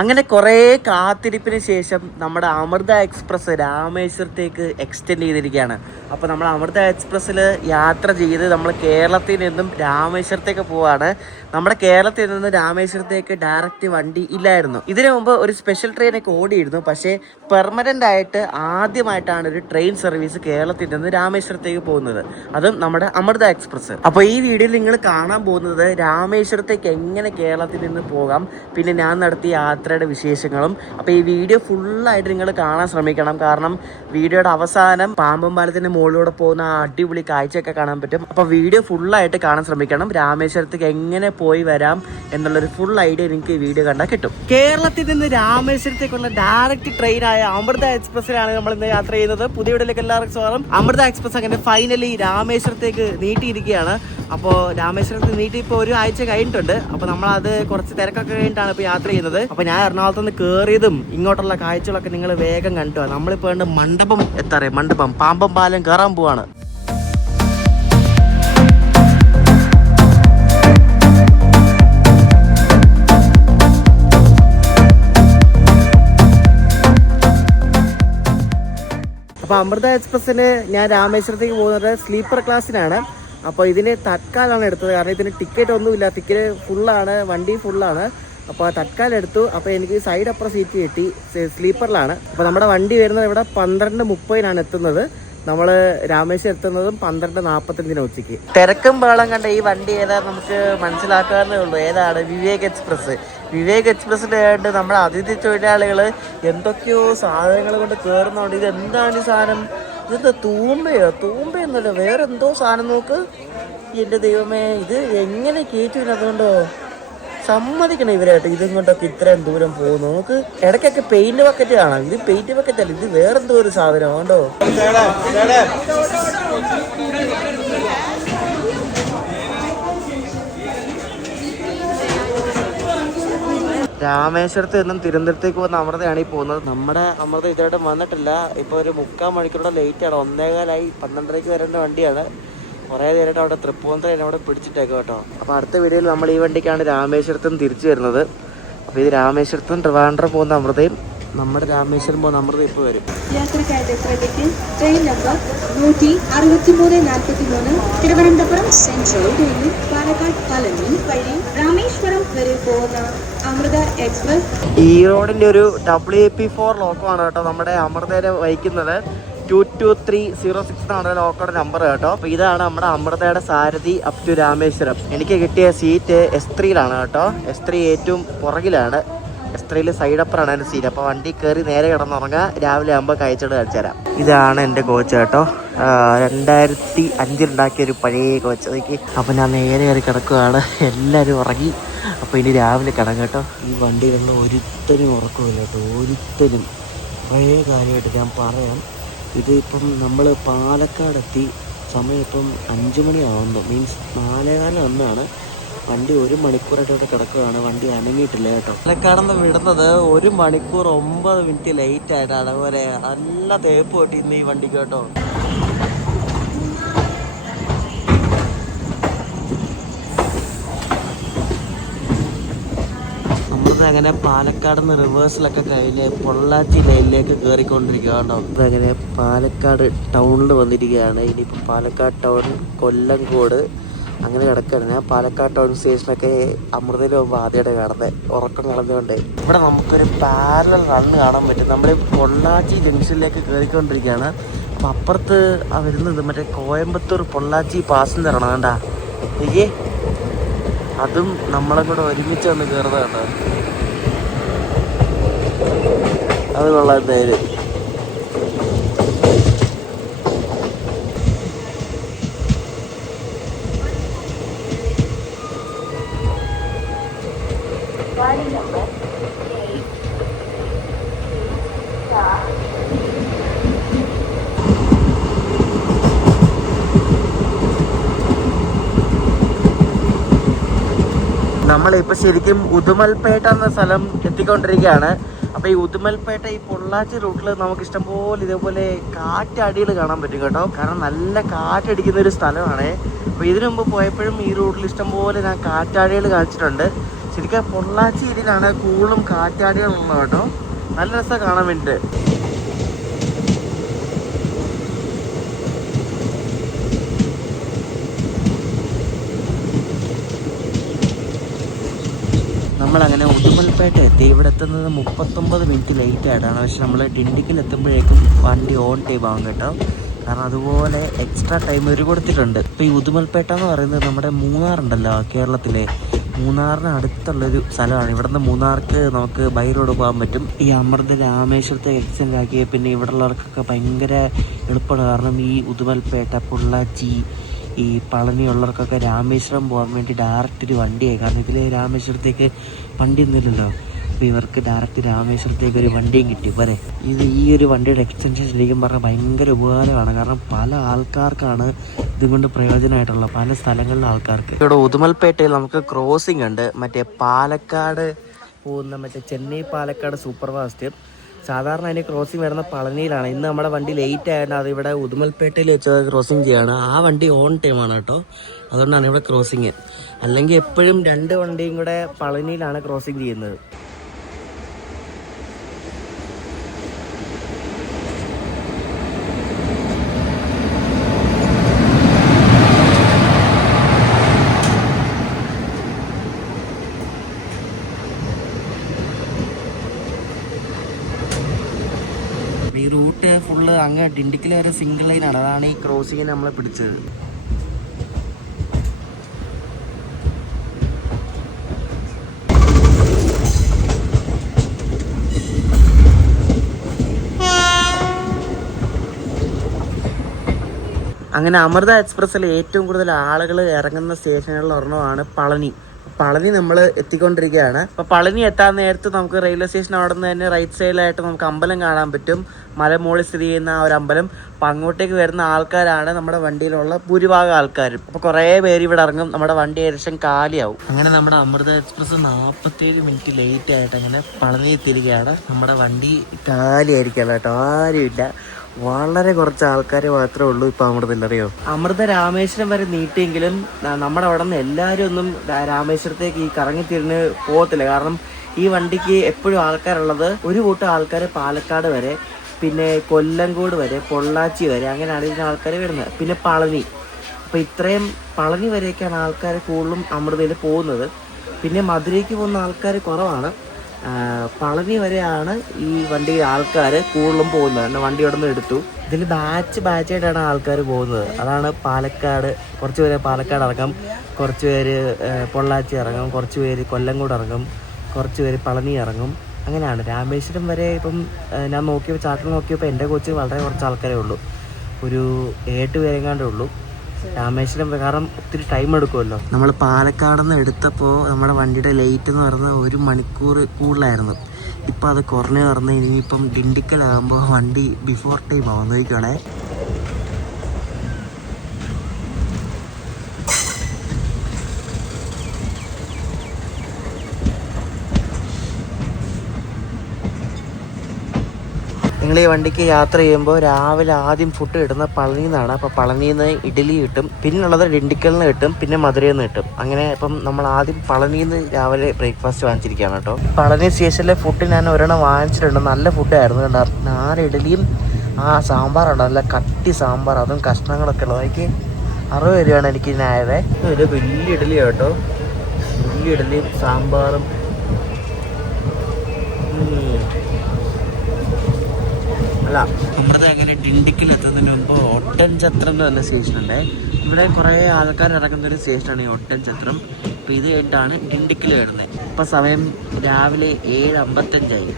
അങ്ങനെ കുറേ കാത്തിരിപ്പിന് ശേഷം നമ്മുടെ അമൃത എക്സ്പ്രസ് രാമേശ്വരത്തേക്ക് എക്സ്റ്റെൻഡ് ചെയ്തിരിക്കുകയാണ്. അപ്പോൾ നമ്മൾ അമൃത എക്സ്പ്രസ്സിൽ യാത്ര ചെയ്ത് നമ്മൾ കേരളത്തിൽ നിന്നും രാമേശ്വരത്തേക്ക് പോവാണ്. നമ്മുടെ കേരളത്തിൽ നിന്ന് രാമേശ്വരത്തേക്ക് ഡയറക്റ്റ് വണ്ടി ഇല്ലായിരുന്നു. ഇതിനു മുമ്പ് ഒരു സ്പെഷ്യൽ ട്രെയിനൊക്കെ ഓടിയിരുന്നു. പക്ഷേ പെർമനൻ്റ് ആയിട്ട് ആദ്യമായിട്ടാണ് ഒരു ട്രെയിൻ സർവീസ് കേരളത്തിൽ നിന്ന് രാമേശ്വരത്തേക്ക് പോകുന്നത്, അതും നമ്മുടെ അമൃത എക്സ്പ്രസ്. അപ്പോൾ ഈ വീഡിയോയിൽ നിങ്ങൾ കാണാൻ പോകുന്നത് രാമേശ്വരത്തേക്ക് എങ്ങനെ കേരളത്തിൽ നിന്ന് പോകാം, പിന്നെ ഞാൻ നടത്തിയ യാത്രയുടെ വിശേഷങ്ങളും. അപ്പോൾ ഈ വീഡിയോ ഫുള്ളായിട്ട് നിങ്ങൾ കാണാൻ ശ്രമിക്കണം. കാരണം വീഡിയോയുടെ അവസാനം പാമ്പൻ പാലത്തിന്റെ മുകളിലൂടെ പോകുന്ന ആ അടിപൊളി കാഴ്ചയൊക്കെ കാണാൻ പറ്റും. അപ്പോൾ വീഡിയോ ഫുള്ളായിട്ട് കാണാൻ ശ്രമിക്കണം. രാമേശ്വരത്തേക്ക് എങ്ങനെ പോയി വരാം എന്നുള്ളൊരു ഫുൾ ഐഡിയ നിങ്ങൾക്ക് ഈ വീഡിയോ കണ്ടാൽ കിട്ടും. കേരളത്തിൽ നിന്ന് രാമേശ്വരത്തേക്കുള്ള ഡയറക്റ്റ് ട്രെയിനായ അമൃത എക്സ്പ്രസ്സിലാണ് നമ്മൾ ഇന്ന് യാത്ര ചെയ്യുന്നത്. പുതിയ വീഡിയോയിലേക്ക് എല്ലാവർക്കും സ്വാഗതം. അമൃത എക്സ്പ്രസ് അങ്ങനെ ഫൈനലി രാമേശ്വരത്തേക്ക് നീട്ടിയിരിക്കുകയാണ്. അപ്പോൾ രാമേശ്വരത്ത് നീട്ടി ഇപ്പോൾ ഒരു ആഴ്ച കഴിഞ്ഞിട്ടുണ്ട്. അപ്പോൾ നമ്മളത് കുറച്ച് തിരക്കൊക്കെ കഴിഞ്ഞിട്ടാണ് ഇപ്പോൾ യാത്ര ചെയ്യുന്നത്. അപ്പോൾ ഞാൻ എറണാകുളത്ത് നിന്ന് കയറിയതും ഇങ്ങോട്ടുള്ള കാഴ്ചകളൊക്കെ നിങ്ങൾ വേഗം കണ്ടു. നമ്മളിപ്പോൾ മണ്ഡപം എത്താറേ, മണ്ഡപം പാമ്പൻ പാലം കയറാൻ പോവാണ്. അപ്പോൾ അമൃത എക്സ്പ്രസ്സിന് ഞാൻ രാമേശ്വരത്തേക്ക് പോകുന്നത് സ്ലീപ്പർ ക്ലാസ്സിനാണ്. അപ്പോൾ ഇതിന് തത്കാലാണ് എടുത്തത്. കാരണം ഇതിന് ടിക്കറ്റ് ഒന്നുമില്ല, ടിക്കറ്റ് ഫുള്ളാണ്, വണ്ടി ഫുള്ളാണ്. അപ്പോൾ തത്കാലം എടുത്തു. അപ്പോൾ എനിക്ക് സൈഡ് അപ്പുറം സീറ്റ് കിട്ടി, സ്ലീപ്പറിലാണ്. അപ്പോൾ നമ്മുടെ വണ്ടി വരുന്നത് ഇവിടെ 12:30 എത്തുന്നത്. നമ്മൾ രാമേശ്വരം എത്തുന്നതും 12:45 ഉച്ചയ്ക്ക്. തിരക്കും ബഹളം കണ്ട ഈ വണ്ടി ഏതാ നമുക്ക് മനസ്സിലാക്കാവുന്നേ ഉള്ളൂ. ഏതാണ്? വിവേക് എക്സ്പ്രസ്. വിവേക് എക്സ്പ്രസ്സിലായിട്ട് നമ്മുടെ അതിഥി തൊഴിലാളികൾ എന്തൊക്കെയോ സാധനങ്ങൾ കൊണ്ട് കയറുന്നുണ്ട്. ഇത് എന്താണ് ഈ സാധനം? ഇതെന്താ തൂമ്പയോ? തൂമ്പയൊന്നുമല്ല, വേറെ എന്തോ സാധനം. നോക്ക് എൻ്റെ ദൈവമേ, ഇത് എങ്ങനെ കയറ്റിനതുകൊണ്ടോ സമ്മതിക്കണം ഇവരായിട്ട്. ഇതും കൊണ്ടൊക്കെ ഇത്രയും ദൂരം പോകുന്നു. നമുക്ക് ഇടയ്ക്കൊക്കെ പെയിന്റ് ബക്കറ്റ് കാണാം. ഇത് പെയിന്റ് ബക്കറ്റ് അല്ല, ഇത് വേറെന്തോ ഒരു സാധനം കണ്ടോ. രാമേശ്വരത്ത് നിന്നും തിരുവനന്തപുരത്തേക്ക് പോകുന്ന അമൃതയാണ് ഈ പോകുന്നത്. നമ്മുടെ അമൃത ഇതുവരെ വന്നിട്ടില്ല. ഇപ്പോൾ ഒരു 3/4 മണിക്കൂറുടെ ലേറ്റാണ്. 1:15 12:30 വരേണ്ട വണ്ടിയാണ്. കുറേ നേരമായിട്ട് അവിടെ തൃപ്പൂണിത്തുറ അവിടെ പിടിച്ചിട്ടേക്കും കേട്ടോ. അപ്പോൾ അടുത്ത വീഡിയോയിൽ നമ്മൾ ഈ വണ്ടിക്കാണ് രാമേശ്വരത്തും തിരിച്ചു വരുന്നത്. അപ്പോൾ ഇത് രാമേശ്വരത്തും ട്രിവാൻഡ്രം പോകുന്ന അമൃതയും നമ്മുടെ രാമേശ്വരം പോകുന്ന അമൃത ഇപ്പോൾ വരും. യാത്രക്കാരുടെ ശ്രദ്ധയ്ക്ക് train number 16343 Thiruvananthapuram central Delhi Palakkad Palani വഴി രാമേശ്വരം വരെ പോകുന്ന അമൃത എക്സ്പ്രസ്. ഈ റോഡിൻ്റെ ഒരു WAP4 ലോക്കമാണ് കേട്ടോ നമ്മുടെ അമൃതയെ വഹിക്കുന്നത്. 22306 എന്നാണ് ലോക്കോയുടെ നമ്പർ കേട്ടോ. അപ്പോൾ ഇതാണ് നമ്മുടെ അമൃതയുടെ സാരഥി അപ് ടു രാമേശ്വരം. എനിക്ക് കിട്ടിയ സീറ്റ് S3യിലാണ് കേട്ടോ. S3 ഏറ്റവും പുറകിലാണ്. S3യിൽ സൈഡ് അപ്പറാണ് എൻ്റെ സീറ്റ്. അപ്പോൾ വണ്ടി കയറി നേരെ കിടന്നുറങ്ങാം. രാവിലെ ആകുമ്പോൾ കഴിച്ചിട്ട് കഴിച്ചു തരാം. ഇതാണ് എൻ്റെ കോച്ച് കേട്ടോ. 2005 ഉണ്ടാക്കിയ ഒരു പഴയ കോച്ച് നോക്കി. അപ്പോൾ ഞാൻ നേരെ കയറി കിടക്കുകയാണ്. എല്ലാവരും ഉറങ്ങി. അപ്പോൾ ഇനി രാവിലെ കിടങ്ങും കേട്ടോ. ഈ വണ്ടിയിലൊന്നും ഒരുത്തരും ഉറക്കമില്ല കേട്ടോ, ഒരുത്തരും. പഴയ കാര്യമായിട്ട് ഞാൻ പറയാം. ഇതിപ്പം നമ്മൾ പാലക്കാടെത്തി. സമയം ഇപ്പം 5 മണിയാവുന്നു, മീൻസ് 4:15 വണ്ടി 1 മണിക്കൂറായിട്ട് ഇവിടെ കിടക്കുകയാണ്. വണ്ടി അനങ്ങിയിട്ടില്ല കേട്ടോ. പാലക്കാടെന്ന് വിടുന്നത് 1 മണിക്കൂർ 9 മിനിറ്റ് ലേറ്റ് ആയിട്ടാണ്. അതുപോലെ നല്ല തേപ്പ് കിട്ടിയിരുന്നു ഈ വണ്ടിക്ക് കേട്ടോ. അങ്ങനെ പാലക്കാട് നിന്ന് റിവേഴ്സിലൊക്കെ കഴിഞ്ഞ് പൊള്ളാച്ചി ലൈനിലേക്ക് കയറിക്കൊണ്ടിരിക്കുക കേട്ടോ. അതങ്ങനെ പാലക്കാട് ടൗണിൽ വന്നിരിക്കുകയാണ്. ഇനിയിപ്പോൾ പാലക്കാട് ടൗൺ, കൊല്ലങ്കോട് അങ്ങനെ കിടക്കുകയാണ്. ഞാൻ പാലക്കാട് ടൗൺ സ്റ്റേഷനൊക്കെ അമൃതയിൽ പോകുമ്പോൾ ആദ്യമായിട്ട് കാണുന്നത്, ഉറക്കം കളഞ്ഞുകൊണ്ട്. ഇവിടെ നമുക്കൊരു പാരലൽ റണ്ണ് കാണാൻ പറ്റും. നമ്മൾ പൊള്ളാച്ചി ജംഗ്ഷനിലേക്ക് കയറിക്കൊണ്ടിരിക്കുകയാണ്. അപ്പം അപ്പുറത്ത് വരുന്നത് മറ്റേ കോയമ്പത്തൂർ പൊള്ളാച്ചി പാസഞ്ചറാണ് വേണ്ട. എനിക്ക് അതും നമ്മളെ കൂടെ ഒരുമിച്ച് വന്ന് കയറുന്നത് കേട്ടോ. അത് കൊള്ളാം നേര്. നമ്മളിപ്പോൾ ശരിക്കും ഉദുമൽപേട്ട എന്ന സ്ഥലം എത്തിക്കൊണ്ടിരിക്കുകയാണ്. അപ്പോൾ ഈ ഉദുമൽപേട്ട ഈ പൊള്ളാച്ചി റൂട്ടിൽ നമുക്ക് ഇഷ്ടംപോലെ ഇതേപോലെ കാറ്റടികൾ കാണാൻ പറ്റും കേട്ടോ. കാരണം നല്ല കാറ്റടിക്കുന്ന ഒരു സ്ഥലമാണ്. അപ്പോൾ ഇതിനു മുമ്പ് പോയപ്പോഴും ഈ റൂട്ടിൽ ഇഷ്ടംപോലെ ഞാൻ കാറ്റാടികൾ കാണിച്ചിട്ടുണ്ട്. ശരിക്കും പൊള്ളാച്ചി ഏരിയയിലാണ് കൂടുതലും കാറ്റാടികളുള്ളത് കേട്ടോ. നല്ല രസം കാണാൻ വേണ്ടിയിട്ട്. നമ്മളങ്ങനെ ഉടുമ്പൽപേട്ട എത്തി. ഇവിടെ എത്തുന്നത് 39 മിനിറ്റ് ലേറ്റ് ആയിട്ടാണ്. പക്ഷെ നമ്മൾ ഡിണ്ടിക്കൽ എത്തുമ്പോഴേക്കും വണ്ടി ഓൺ ടൈം ആകും കേട്ടോ. കാരണം അതുപോലെ എക്സ്ട്രാ ടൈം ഒരു കൊടുത്തിട്ടുണ്ട്. ഇപ്പോൾ ഈ ഉടുമ്പൽപേട്ട എന്ന് പറയുന്നത് നമ്മുടെ മൂന്നാറുണ്ടല്ലോ, കേരളത്തിലെ മൂന്നാറിന് അടുത്തുള്ളൊരു സ്ഥലമാണ്. ഇവിടുന്ന് മൂന്നാർക്ക് നമുക്ക് ബൈ റോഡ് പോകാൻ പറ്റും. ഈ അമൃത രാമേശ്വരത്തെ എക്സ്റ്റെൻഡ് ആക്കിയ പിന്നെ ഇവിടെ ഉള്ളവർക്കൊക്കെ ഭയങ്കര എളുപ്പമാണ്. കാരണം ഈ ഉടുമ്പൽപേട്ട, പൊള്ളാച്ചി, ഈ പളനി ഉള്ളവർക്കൊക്കെ രാമേശ്വരം പോകാൻ വേണ്ടി ഡയറക്റ്റ് ഒരു വണ്ടിയായി. കാരണം ഇതിൽ രാമേശ്വരത്തേക്ക് വണ്ടി ഒന്നുമില്ലല്ലോ. അപ്പോൾ ഇവർക്ക് ഡയറക്റ്റ് രാമേശ്വരത്തേക്ക് ഒരു വണ്ടിയും കിട്ടി വരെ. ഈ ഒരു വണ്ടിയുടെ എക്സ്റ്റൻഷൻ ശരിക്കും പറഞ്ഞാൽ ഭയങ്കര ഉപകാരമാണ്. കാരണം പല ആൾക്കാർക്കാണ് ഇതുകൊണ്ട് പ്രയോജനമായിട്ടുള്ള, പല സ്ഥലങ്ങളിലെ ആൾക്കാർക്ക്. ഇവിടെ ഉദുമൽപേട്ടയിൽ നമുക്ക് ക്രോസിംഗ് ഉണ്ട്. മറ്റേ പാലക്കാട് പോകുന്ന മറ്റേ ചെന്നൈ പാലക്കാട് സൂപ്പർ ഫാസ്റ്റ്. സാധാരണ അതിന് ക്രോസിംഗ് വരുന്ന പളനിയിലാണ്. ഇന്ന് നമ്മുടെ വണ്ടി ലേറ്റ് ആയതുകൊണ്ട് അത് ഇവിടെ ഉദുമൽപേട്ടയിൽ വെച്ച് ക്രോസിംഗ് ചെയ്യാണ്. ആ വണ്ടി ഓൺ ടൈമാണ് കേട്ടോ, അതുകൊണ്ടാണ് ഇവിടെ ക്രോസിങ്. അല്ലെങ്കിൽ എപ്പോഴും 2 വണ്ടിയും കൂടെ പളനിയിലാണ് ക്രോസിംഗ് ചെയ്യുന്നത്. ഈ റൂട്ട് ഫുള്ള് അങ്ങ് ഡിണ്ടിക്കൽ വരെ സിംഗിൾ ലൈനാണ്. അതാണ് ഈ ക്രോസിങ്ങിന് നമ്മളെ പിടിച്ചത്. അങ്ങനെ അമൃത എക്സ്പ്രസ്സിൽ ഏറ്റവും കൂടുതൽ ആളുകൾ ഇറങ്ങുന്ന സ്റ്റേഷനുകളിൽ ഒരെണ്ണമാണ് പളനി. പളനി നമ്മൾ എത്തിക്കൊണ്ടിരിക്കുകയാണ്. അപ്പോൾ പളനി എത്താൻ നേരത്ത് നമുക്ക് റെയിൽവേ സ്റ്റേഷൻ അവിടെ നിന്ന് തന്നെ റൈറ്റ് സൈഡിലായിട്ട് നമുക്ക് അമ്പലം കാണാൻ പറ്റും. മലമുകളിൽ സ്ഥിതി ചെയ്യുന്ന ആ ഒരു അമ്പലം. അപ്പം അങ്ങോട്ടേക്ക് വരുന്ന ആൾക്കാരാണ് നമ്മുടെ വണ്ടിയിലുള്ള ഭൂരിഭാഗം ആൾക്കാരും. അപ്പോൾ കുറേ പേര് ഇവിടെ ഇറങ്ങും. നമ്മുടെ വണ്ടി ഏകദേശം കാലിയാവും. അങ്ങനെ നമ്മുടെ അമൃത എക്സ്പ്രസ് 47 മിനിറ്റ് ലേറ്റ് ആയിട്ട് അങ്ങനെ പളനി എത്തിയിരിക്കുകയാണ്. നമ്മുടെ വണ്ടി കാലിയായിരിക്കും കേട്ടോ, ആരുമില്ല. വളരെ കുറച്ച് ആൾക്കാർ മാത്രമേ ഉള്ളൂ ഇപ്പോൾ അമൃതയിൽ. അറിയോ, അമൃത രാമേശ്വരം വരെ നീട്ടിയെങ്കിലും നമ്മുടെ അവിടെ നിന്ന് എല്ലാവരും ഒന്നും രാമേശ്വരത്തേക്ക് ഈ കറങ്ങിത്തിരിഞ്ഞ് പോകത്തില്ല. കാരണം ഈ വണ്ടിക്ക് എപ്പോഴും ആൾക്കാരുള്ളത് ഒരു കൂട്ടം ആൾക്കാർ പാലക്കാട് വരെ, പിന്നെ കൊല്ലങ്കോട് വരെ, പൊള്ളാച്ചി വരെ, അങ്ങനെയാണ് ഇതിന് ആൾക്കാർ വരുന്നത്. പിന്നെ പളനി. അപ്പോൾ ഇത്രയും പളനി വരെയൊക്കെയാണ് ആൾക്കാർ കൂടുതലും അമൃതയിൽ പോകുന്നത്. പിന്നെ മധുരയ്ക്ക് പോകുന്ന ആൾക്കാർ കുറവാണ്. പളനി വരെയാണ് ഈ വണ്ടി ആൾക്കാർ കൂടുതലും പോകുന്നത്. വണ്ടി ഇവിടെ നിന്ന് എടുത്തു. ഇതിൽ ബാച്ചായിട്ടാണ് ആൾക്കാർ പോകുന്നത്. അതാണ് പാലക്കാട്, കുറച്ച് പേര് പാലക്കാട് ഇറങ്ങും, കുറച്ച് പേര് പൊള്ളാച്ചി ഇറങ്ങും, കുറച്ച് പേര് കൊല്ലങ്കോട് ഇറങ്ങും, കുറച്ച് പേര് പളനി ഇറങ്ങും. അങ്ങനെയാണ്. രാമേശ്വരം വരെ ഇപ്പം ഞാൻ നോക്കിയപ്പോൾ ചാർട്ടിൽ നോക്കിയപ്പോൾ എൻ്റെ കോച്ച് വളരെ കുറച്ച് ആൾക്കാരേ ഉള്ളൂ. ഒരു 7 പേരെങ്ങാണ്ടേ ഉള്ളൂ രാമേശ്വരം. കാരണം ഒത്തിരി ടൈം എടുക്കുമല്ലോ. നമ്മൾ പാലക്കാട് നിന്ന് എടുത്തപ്പോൾ നമ്മുടെ വണ്ടിയുടെ ലേറ്റ് എന്ന് പറഞ്ഞാൽ 1 മണിക്കൂർ കൂടുതലായിരുന്നു. ഇപ്പം അത് കുറഞ്ഞു പറഞ്ഞ് ഇനിയിപ്പം ഡിണ്ടിക്കലാകുമ്പോൾ വണ്ടി ബിഫോർ ടൈം ആവും. നോക്കിക്കോളേ. നിങ്ങൾ ഈ വണ്ടിക്ക് യാത്ര ചെയ്യുമ്പോൾ രാവിലെ ആദ്യം ഫുഡ് കിട്ടുന്നത് പളനിയിൽ നിന്നാണ്. അപ്പോൾ പളനിയിൽ നിന്ന് ഇഡ്ഡലി കിട്ടും, പിന്നുള്ളത് ഡിണ്ടിക്കലിൽ നിന്ന് കിട്ടും, പിന്നെ മധുരയിൽ നിന്ന് കിട്ടും. അങ്ങനെ ഇപ്പം നമ്മൾ ആദ്യം പളനിയിൽ നിന്ന് രാവിലെ ബ്രേക്ക്ഫാസ്റ്റ് വാങ്ങിച്ചിരിക്കുകയാണ് കേട്ടോ. പളനി സ്റ്റേഷനിലെ ഫുഡ് ഞാൻ ഒരെണ്ണം വാങ്ങിച്ചിട്ടുണ്ട്. നല്ല ഫുഡായിരുന്നു. 4 ഇഡ്ഡലിയും ആ സാമ്പാറുണ്ട്, നല്ല കട്ടി സാമ്പാർ, അതും കഷ്ണങ്ങളൊക്കെ ഉള്ളത്. എനിക്ക് 60 രൂപയാണ് എനിക്ക് ഇതിനായത്. ഒരു വലിയ ഇഡ്ഡലിയാണ് കേട്ടോ, വലിയ ഇഡ്ഡലിയും സാമ്പാറും. അല്ല, നമ്മുടെ അങ്ങനെ ഡിണ്ടിക്കൽ എത്തുന്നതിന് മുമ്പ് ഒട്ടൻചത്രം എന്ന് പറഞ്ഞ സ്റ്റേഷനുണ്ട്. ഇവിടെ കുറേ ആൾക്കാർ ഇറങ്ങുന്ന ഒരു സ്റ്റേഷനാണ് ഈ ഒട്ടൻചത്രം. അപ്പോൾ ഇത് കഴിഞ്ഞിട്ടാണ് ഡിണ്ടിക്കൽ വരുന്നത്. ഇപ്പം സമയം രാവിലെ 7:55.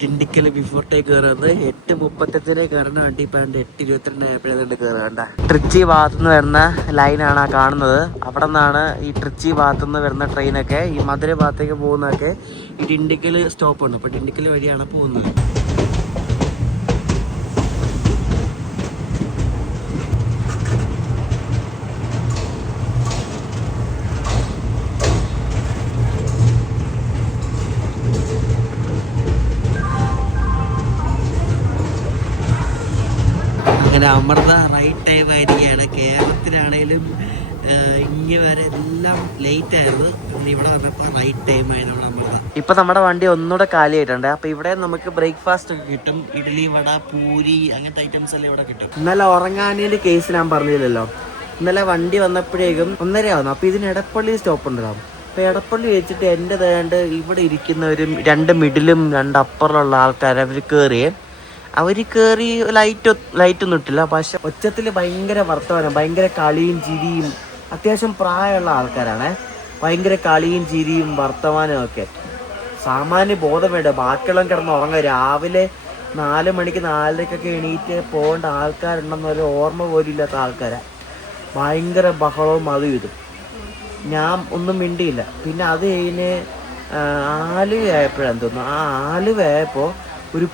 ഡിണ്ടിക്കൽ ബിഫോർ ടൈം രാമേശ്വരത്തേക്ക് കയറുന്നത് 8:35 കയറുന്ന വണ്ടി ഇപ്പം 8:22 ആയപ്പോഴേതുണ്ട് കയറുകണ്ട. ട്രിച്ചി ഭാഗത്തുനിന്ന് വരുന്ന ലൈനാണ് ആ കാണുന്നത്. അവിടെ നിന്നാണ് ഈ ട്രിച്ചി ഭാഗത്തുനിന്ന് വരുന്ന ട്രെയിനൊക്കെ ഈ മധുര ഭാഗത്തേക്ക് പോകുന്നതൊക്കെ ഈ ഡിണ്ടിക്കൽ സ്റ്റോപ്പുണ്ട്. അപ്പോൾ ഡിണ്ടിക്കൽ വഴിയാണ് പോകുന്നത്. അങ്ങനെ അമൃത റൈറ്റ് ടൈം ആയിരിക്കുകയാണ്. കേരളത്തിലാണേലും ഇങ്ങനെ വരെ എല്ലാം ലേറ്റ് ആയിരുന്നു. ഇവിടെ വന്നപ്പോൾ റൈറ്റ് ടൈമായി നമ്മൾ അമൃത. ഇപ്പം നമ്മുടെ വണ്ടി ഒന്നുകൂടെ കാലിയായിട്ടുണ്ട്. അപ്പോൾ ഇവിടെ നമുക്ക് ബ്രേക്ക്ഫാസ്റ്റ് ഒക്കെ കിട്ടും. ഇഡ്ഡലി, വട, പൂരി അങ്ങനത്തെ ഐറ്റംസ് എല്ലാം ഇവിടെ കിട്ടും. ഇന്നലെ ഉറങ്ങാനേൻ്റെ കേസ് ഞാൻ പറഞ്ഞില്ലല്ലോ. ഇന്നലെ വണ്ടി വന്നപ്പോഴേക്കും 1:30 ആവുന്നു. അപ്പോൾ ഇതിന് എടപ്പള്ളി സ്റ്റോപ്പ് ഉണ്ടാവും. അപ്പോൾ എടപ്പള്ളി വെച്ചിട്ട് എൻ്റെ തേണ്ട് ഇവിടെ ഇരിക്കുന്നവരും 2 മിഡിലും 2 അപ്പറിലുള്ള ആൾക്കാർ അവർ കയറി ലൈറ്റൊന്നും ഇട്ടില്ല. പക്ഷെ ഒച്ചത്തിൽ ഭയങ്കര വർത്തമാനം, ഭയങ്കര കളിയും ചിരിയും. അത്യാവശ്യം പ്രായമുള്ള ആൾക്കാരാണ്. ഭയങ്കര കളിയും ചിരിയും വർത്തമാനവും ഒക്കെ. സാമാന്യ ബോധം വേണ്ട. ബാക്കിയുള്ള കിടന്ന് ഉറങ്ങുക. രാവിലെ 4 മണിക്ക് 4:30 എണീറ്റ് പോകേണ്ട ആൾക്കാരുണ്ടെന്നൊരു ഓർമ്മ പോലും ഇല്ലാത്ത ആൾക്കാരാണ്. ഭയങ്കര ബഹളവും അതും ഇതും. ഞാൻ ഒന്നും മിണ്ടിയില്ല. പിന്നെ അത് കഴിഞ്ഞ് ആലുവയായപ്പോഴാന്ന് തോന്നുന്നു. ആ ആലുവയായപ്പോൾ ഒരു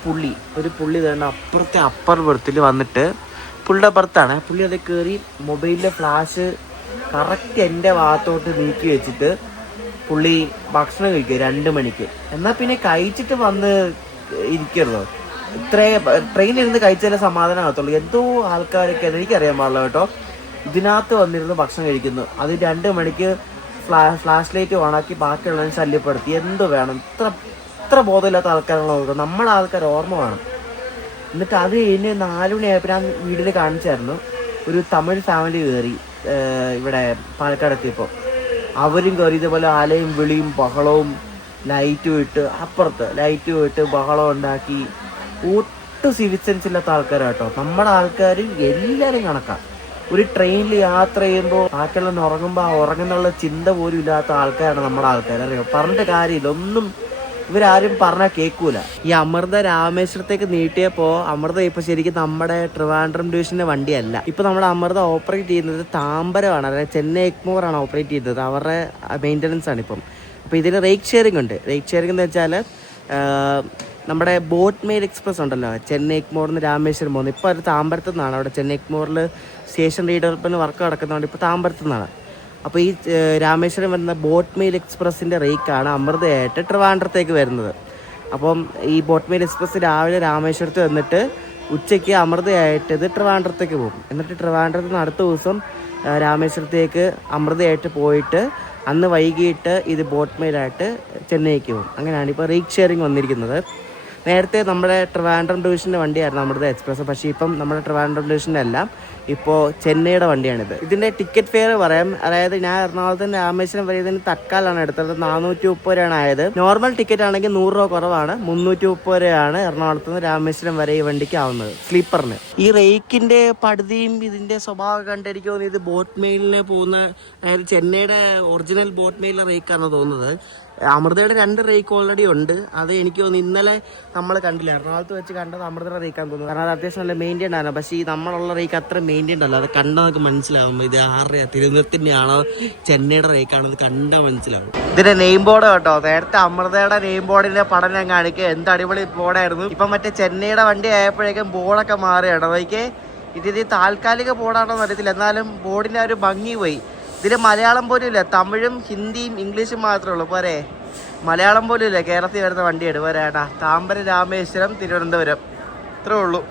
പുള്ളി തന്നെ അപ്പുറത്തെ അപ്പർ ബർത്തിൽ വന്നിട്ട്, പുള്ളിയുടെ ബർത്താണ്, പുള്ളി അത് കയറി മൊബൈലിലെ ഫ്ലാഷ് കറക്റ്റ് എൻ്റെ ഭാഗത്തോട്ട് നീക്കി വെച്ചിട്ട് പുള്ളി ഭക്ഷണം കഴിക്കുക 2 മണിക്ക്. എന്നാൽ പിന്നെ കഴിച്ചിട്ട് വന്ന് ഇരിക്കരുതോ? ട്രെയിനിൽ ഇരുന്ന് കഴിച്ചാലേ സമാധാനമാകത്തുള്ളൂ. എന്തോ ആൾക്കാരൊക്കെ എനിക്കറിയാൻ പാടില്ല കേട്ടോ, ഇതിനകത്ത് വന്നിരുന്ന് ഭക്ഷണം കഴിക്കുന്നു. അത് 2 മണിക്ക് ഫ്ലാഷ് ലൈറ്റ് ഓണാക്കി ബാക്കിയുള്ളവരെ ശല്യപ്പെടുത്തി. എന്ത് വേണം? ഇത്ര ബോധമില്ലാത്ത ആൾക്കാരാണോ നോക്കുക? നമ്മുടെ ആൾക്കാർ ഓർമ്മ വേണം. എന്നിട്ട് അത് കഴിഞ്ഞ് 4 മണിയായപ്പോൾ ഞാൻ വീട്ടിൽ കാണിച്ചായിരുന്നു. ഒരു തമിഴ് ഫാമിലി കയറി ഇവിടെ പാലക്കാട് എത്തിയപ്പോൾ. അവരും കയറി ഇതേപോലെ ആലയും വിളിയും ബഹളവും ലൈറ്റും ഇട്ട്, അപ്പുറത്ത് ലൈറ്റും ഇട്ട് ബഹളം ഉണ്ടാക്കി. ഒട്ടും സിവിക് സെൻസ് ഇല്ലാത്ത ആൾക്കാരാട്ടോ നമ്മുടെ ആൾക്കാർ. എല്ലാവരും കണക്കാം. ഒരു ട്രെയിനിൽ യാത്ര ചെയ്യുമ്പോൾ ബാക്കിയുള്ള ഉറങ്ങുമ്പോൾ ആ ഉറങ്ങുന്നുള്ള ചിന്ത പോലും ഇല്ലാത്ത ആൾക്കാരാണ് നമ്മുടെ ആൾക്കാർ. അറിയാം, പറഞ്ഞിട്ട് കാര്യമില്ല. ഒന്നും ഇവരാരും പറഞ്ഞാൽ കേൾക്കൂല. ഈ അമൃത രാമേശ്വരത്തേക്ക് നീട്ടിയപ്പോൾ അമൃത ഇപ്പൊ ശരിക്കും നമ്മുടെ ട്രിവാൻഡ്രം ഡിവിഷന്റെ വണ്ടിയല്ല. ഇപ്പൊ നമ്മുടെ അമൃത ഓപ്പറേറ്റ് ചെയ്യുന്നത് താമ്പരമാണ്, അതായത് ചെന്നൈ എഗ്മോറാണ് ഓപ്പറേറ്റ് ചെയ്യുന്നത്. അവരുടെ മെയിൻ്റനൻസ് ആണ് ഇപ്പം. അപ്പോൾ ഇതിന് റേറ്റ് ഷെയറിംഗ് ഉണ്ട്. റേറ്റ് ഷെയറിംഗ് എന്ന് വെച്ചാൽ നമ്മുടെ ബോട്ട് മെയിൽ എക്സ്പ്രസ് ഉണ്ടല്ലോ, ചെന്നൈ എഗ്മോറിൽ നിന്ന് രാമേശ്വരം പോകുന്നത്. ഇപ്പോൾ അത് താമ്പരത്തു നിന്നാണ്. അവിടെ ചെന്നൈ എഗ്മോറിൽ സ്റ്റേഷൻ റീഡെവലപ്മെൻറ്റ് വർക്ക് നടക്കുന്നതുകൊണ്ട് ഇപ്പോൾ താമ്പരത്തു നിന്നാണ്. അപ്പോൾ ഈ രാമേശ്വരം വരുന്ന ബോട്ട് മെയിൽ എക്സ്പ്രസിൻ്റെ റേക്കാണ് അമൃതയായിട്ട് ട്രിവാൻഡ്രത്തേക്ക് വരുന്നത്. അപ്പം ഈ ബോട്ട് മെയിൽ എക്സ്പ്രസ് രാവിലെ രാമേശ്വരത്ത് വന്നിട്ട് ഉച്ചയ്ക്ക് അമൃതയായിട്ട് ഇത് ട്രിവാൻഡ്രത്തേക്ക് പോകും. എന്നിട്ട് ട്രിവാൻഡ്രത്ത് നിന്ന് അടുത്ത ദിവസം രാമേശ്വരത്തേക്ക് അമൃതയായിട്ട് പോയിട്ട് അന്ന് വൈകിട്ട് ഇത് ബോട്ട് മെയിലായിട്ട് ചെന്നൈക്ക് പോകും. അങ്ങനെയാണ് ഇപ്പോൾ റേറ്റ് ഷെയറിങ് വന്നിരിക്കുന്നത്. നേരത്തെ നമ്മുടെ ട്രിവാൻഡ്രം ഡിവിഷൻ്റെ വണ്ടിയായിരുന്നു അമൃത എക്സ്പ്രസ്. പക്ഷേ ഇപ്പം നമ്മുടെ ട്രിവാൻഡ്രം ഡിവിഷൻ്റെ അല്ല, ഇപ്പോൾ ചെന്നൈയുടെ വണ്ടിയാണിത്. ഇതിൻ്റെ ടിക്കറ്റ് ഫെയർ പറയാം. അതായത് ഞാൻ എറണാകുളത്ത് നിന്ന് രാമേശ്വരം വരെ ഇതിന് തക്കാലാണ് എടുത്തത്. 430 രൂപയാണ് ആയത്. നോർമൽ ടിക്കറ്റ് ആണെങ്കിൽ 100 രൂപ കുറവാണ്. 330 രൂപയാണ് എറണാകുളത്ത് നിന്ന് രാമേശ്വരം വരെ ഈ വണ്ടിക്ക് ആവുന്നത് സ്ലീപ്പറിന്. ഈ റേക്കിൻ്റെ പടുതിയും ഇതിൻ്റെ സ്വഭാവം കണ്ടിരിക്കും തോന്നി ഇത് ബോട്ട് മെയിലിന് പോകുന്ന, അതായത് ചെന്നൈയുടെ ഒറിജിനൽ ബോട്ട് മെയിലിലെ റേക്കാണെന്ന് തോന്നുന്നത്. അമൃതയുടെ 2 റേക്ക് ഓൾറെഡി ഉണ്ട്. അത് എനിക്ക് തോന്നുന്നു ഇന്നലെ നമ്മൾ കണ്ടില്ല, എറണാകുളത്ത് വെച്ച് കണ്ടത് അമൃതയുടെ റേക്കാന്ന് തോന്നുന്നു. കാരണം അത് അത്യാവശ്യം നല്ല മെയിൻറ്റൈൻഡ് ആണ്. പക്ഷേ ഈ നമ്മളുള്ള റേക്ക് അത്ര മെയിൻറ്റൈൻഡ് അല്ല. അത് കണ്ടാൽ നമുക്ക് മനസ്സിലാവും ഇത് ആരുടെയാണ്, തിരുവനന്തപുരത്തിൻ്റെ ആണോ ചെന്നൈയുടെ റേക്കാണോ, അത് കണ്ടാൽ മനസ്സിലാവും. ഇതിന്റെ നെയിം ബോർഡ് കേട്ടോ, നേരത്തെ അമൃതയുടെ നെയിം ബോർഡിന്റെ പടം ഞാൻ കാണിക്കുക. എന്ത് അടിപൊളി ബോർഡായിരുന്നു. ഇപ്പം മറ്റേ ചെന്നൈയുടെ വണ്ടി ആയപ്പോഴേക്കും ബോർഡൊക്കെ മാറിയാണ്. അതൊക്കെ ഇത് താൽക്കാലിക ബോർഡാണോ അറിയത്തില്ല, എന്നാലും ബോർഡിന്റെ ഒരു ഭംഗി പോയി. ഇതിൽ മലയാളം പോലും ഇല്ല, തമിഴും ഹിന്ദിയും ഇംഗ്ലീഷും മാത്രമേ ഉള്ളൂ. പോരെ, മലയാളം പോലും ഇല്ല. കേരളത്തിൽ വരുന്ന വണ്ടിയാണ്. പോരാട്ടാ, താമ്പരം രാമേശ്വരം തിരുവനന്തപുരം, ഇത്രേ ഉള്ളൂ.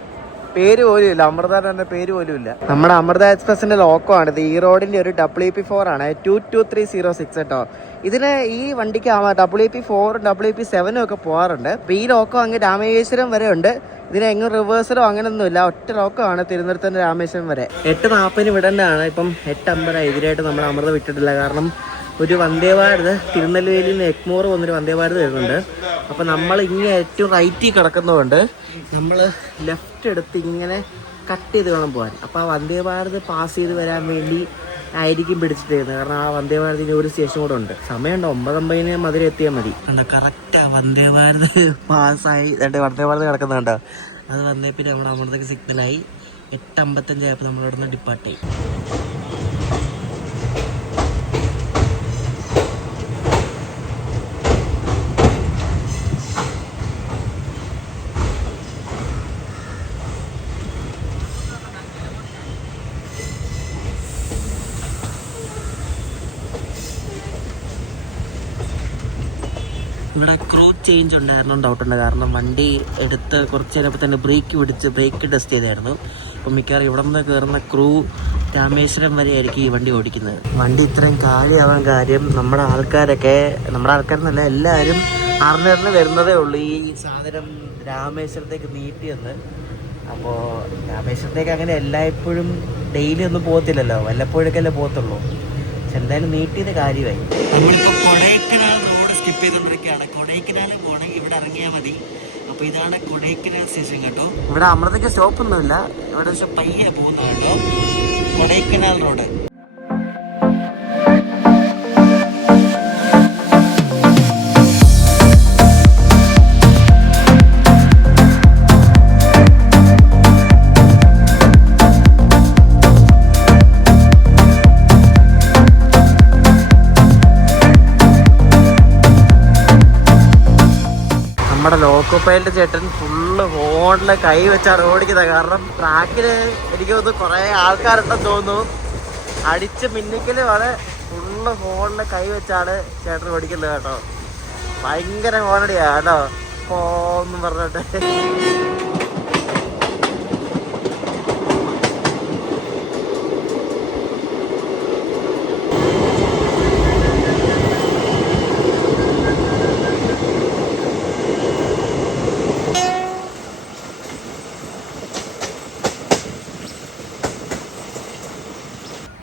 പേര് പോലും ഇല്ല, അമൃതയുടെ തന്നെ പേര് പോലും ഇല്ല. നമ്മുടെ അമൃത എക്സ്പ്രസിന്റെ ലോക്കോ ആണിത്. ഈ റോഡിന്റെ ഒരു WP4 ആണ്, 22306 കേട്ടോ. ഇതിന് ഈ വണ്ടിക്ക് WP4 WP7 ഒക്കെ പോകാറുണ്ട്. അപ്പോൾ ഈ ലോക്കോ അങ്ങ് രാമേശ്വരം വരെ ഉണ്ട്. ഇതിന് എങ്ങും റിവേഴ്സലോ അങ്ങനെയൊന്നുമില്ല, ഒറ്റ ലോക്കോ ആണ് തിരുവനന്തപുരത്ത് രാമേശ്വരം വരെ. 8:40 വിടേണ്ടതാണ്. ഇപ്പം 8:50 എതിരായിട്ട് നമ്മൾ അമൃത വിട്ടിട്ടില്ല. കാരണം ഒരു വന്ദേ ഭാരത് തിരുനെൽവേലിയിൽ നിന്ന് എഗ്മോർ വന്നൊരു വന്ദേ ഭാരത് വരുന്നുണ്ട്. അപ്പോൾ നമ്മൾ ഇങ്ങനെ ഏറ്റവും റൈറ്റിൽ കിടക്കുന്നതുകൊണ്ട് നമ്മൾ ലെഫ്റ്റ് എടുത്ത് ഇങ്ങനെ കട്ട് ചെയ്ത് വേണം പോകാൻ. അപ്പോൾ ആ വന്ദേ ഭാരത് പാസ് ചെയ്ത് വരാൻ വേണ്ടി ആയിരിക്കും പിടിച്ചിട്ടിരുന്നത്. കാരണം ആ വന്ദേ ഭാരതിന് ഒരു സ്റ്റേഷൻ കൂടെ ഉണ്ട്. സമയമുണ്ട്, 9:50 മധുര എത്തിയാൽ മതി. കറക്റ്റാ വന്ദേ ഭാരത് പാസ്സായി. വന്ദേ ഭാരത് കിടക്കുന്നുണ്ടോ? അത് വന്നേ പിന്നെ നമ്മുടെ അമൃതക്ക് സിഗ്നലായി. 8:55 ആയപ്പോൾ നമ്മളിവിടെ നിന്ന് ഡിപ്പാർട്ടായി. ഇവിടെ ക്രൂ ചേഞ്ച് ഉണ്ടായിരുന്നു, ഡൗട്ടുണ്ട്. കാരണം വണ്ടി എടുത്ത് കുറച്ച് നേരപ്പോൾ തന്നെ ബ്രേക്ക് ടെസ്റ്റ് ചെയ്തായിരുന്നു. അപ്പം മിക്കവാറും ഇവിടെ നിന്ന് കയറുന്ന ക്രൂ രാമേശ്വരം വരെ ആയിരിക്കും ഈ വണ്ടി ഓടിക്കുന്നത്. വണ്ടി ഇത്രയും കാലിയാവാൻ കാര്യം നമ്മുടെ ആൾക്കാരെന്നല്ല എല്ലാവരും അറിഞ്ഞറിഞ്ഞ് വരുന്നതേ ഉള്ളൂ ഈ സാധനം രാമേശ്വരത്തേക്ക് നീട്ടിയെന്ന്. അപ്പോൾ രാമേശ്വരത്തേക്ക് അങ്ങനെ എല്ലായ്പ്പോഴും ഡെയിലി ഒന്നും പോകത്തില്ലല്ലോ, വല്ലപ്പോഴൊക്കെയല്ലേ പോകത്തുള്ളൂ. പക്ഷെ എന്തായാലും നീട്ടിയത് കാര്യമായി. നമ്മളിപ്പോൾ കൊടൈക്കനാൽ റോഡ് സ്കിപ്പ് ചെയ്തുകൊണ്ടിരിക്കുകയാണ്. കൊടൈക്കനാൽ പോകണമെങ്കിൽ ഇവിടെ ഇറങ്ങിയാൽ മതി. അപ്പോൾ ഇതാണ് കൊടൈക്കനാൽ സ്റ്റേഷൻ കേട്ടോ. ഇവിടെ അമൃതയ്ക്ക് സ്റ്റോപ്പൊന്നുമില്ല, ഇവിടെ പക്ഷെ പയ്യെ പോകുന്ന കേട്ടോ കൊടൈക്കനാൽ റോഡ്. നമ്മുടെ ലോക്കോ പൈലറ്റ് ചേട്ടൻ ഫുള്ള് ഹോണില് കൈ വെച്ചാണ് ഓടിക്കുന്നത്. കാരണം ട്രാക്കിൽ എനിക്ക് തോന്നുന്നു കുറേ ആൾക്കാരുണ്ടെന്ന് തോന്നുന്നു. അടിച്ച് മിന്നിക്കൽ വരെ ഫുള്ള് ഹോണില് കൈ വെച്ചാണ് ചേട്ടൻ ഓടിക്കുന്നത് കേട്ടോ. ഭയങ്കര ഹോണടിയാ കേട്ടോ, പോന്നും പറഞ്ഞിട്ട്.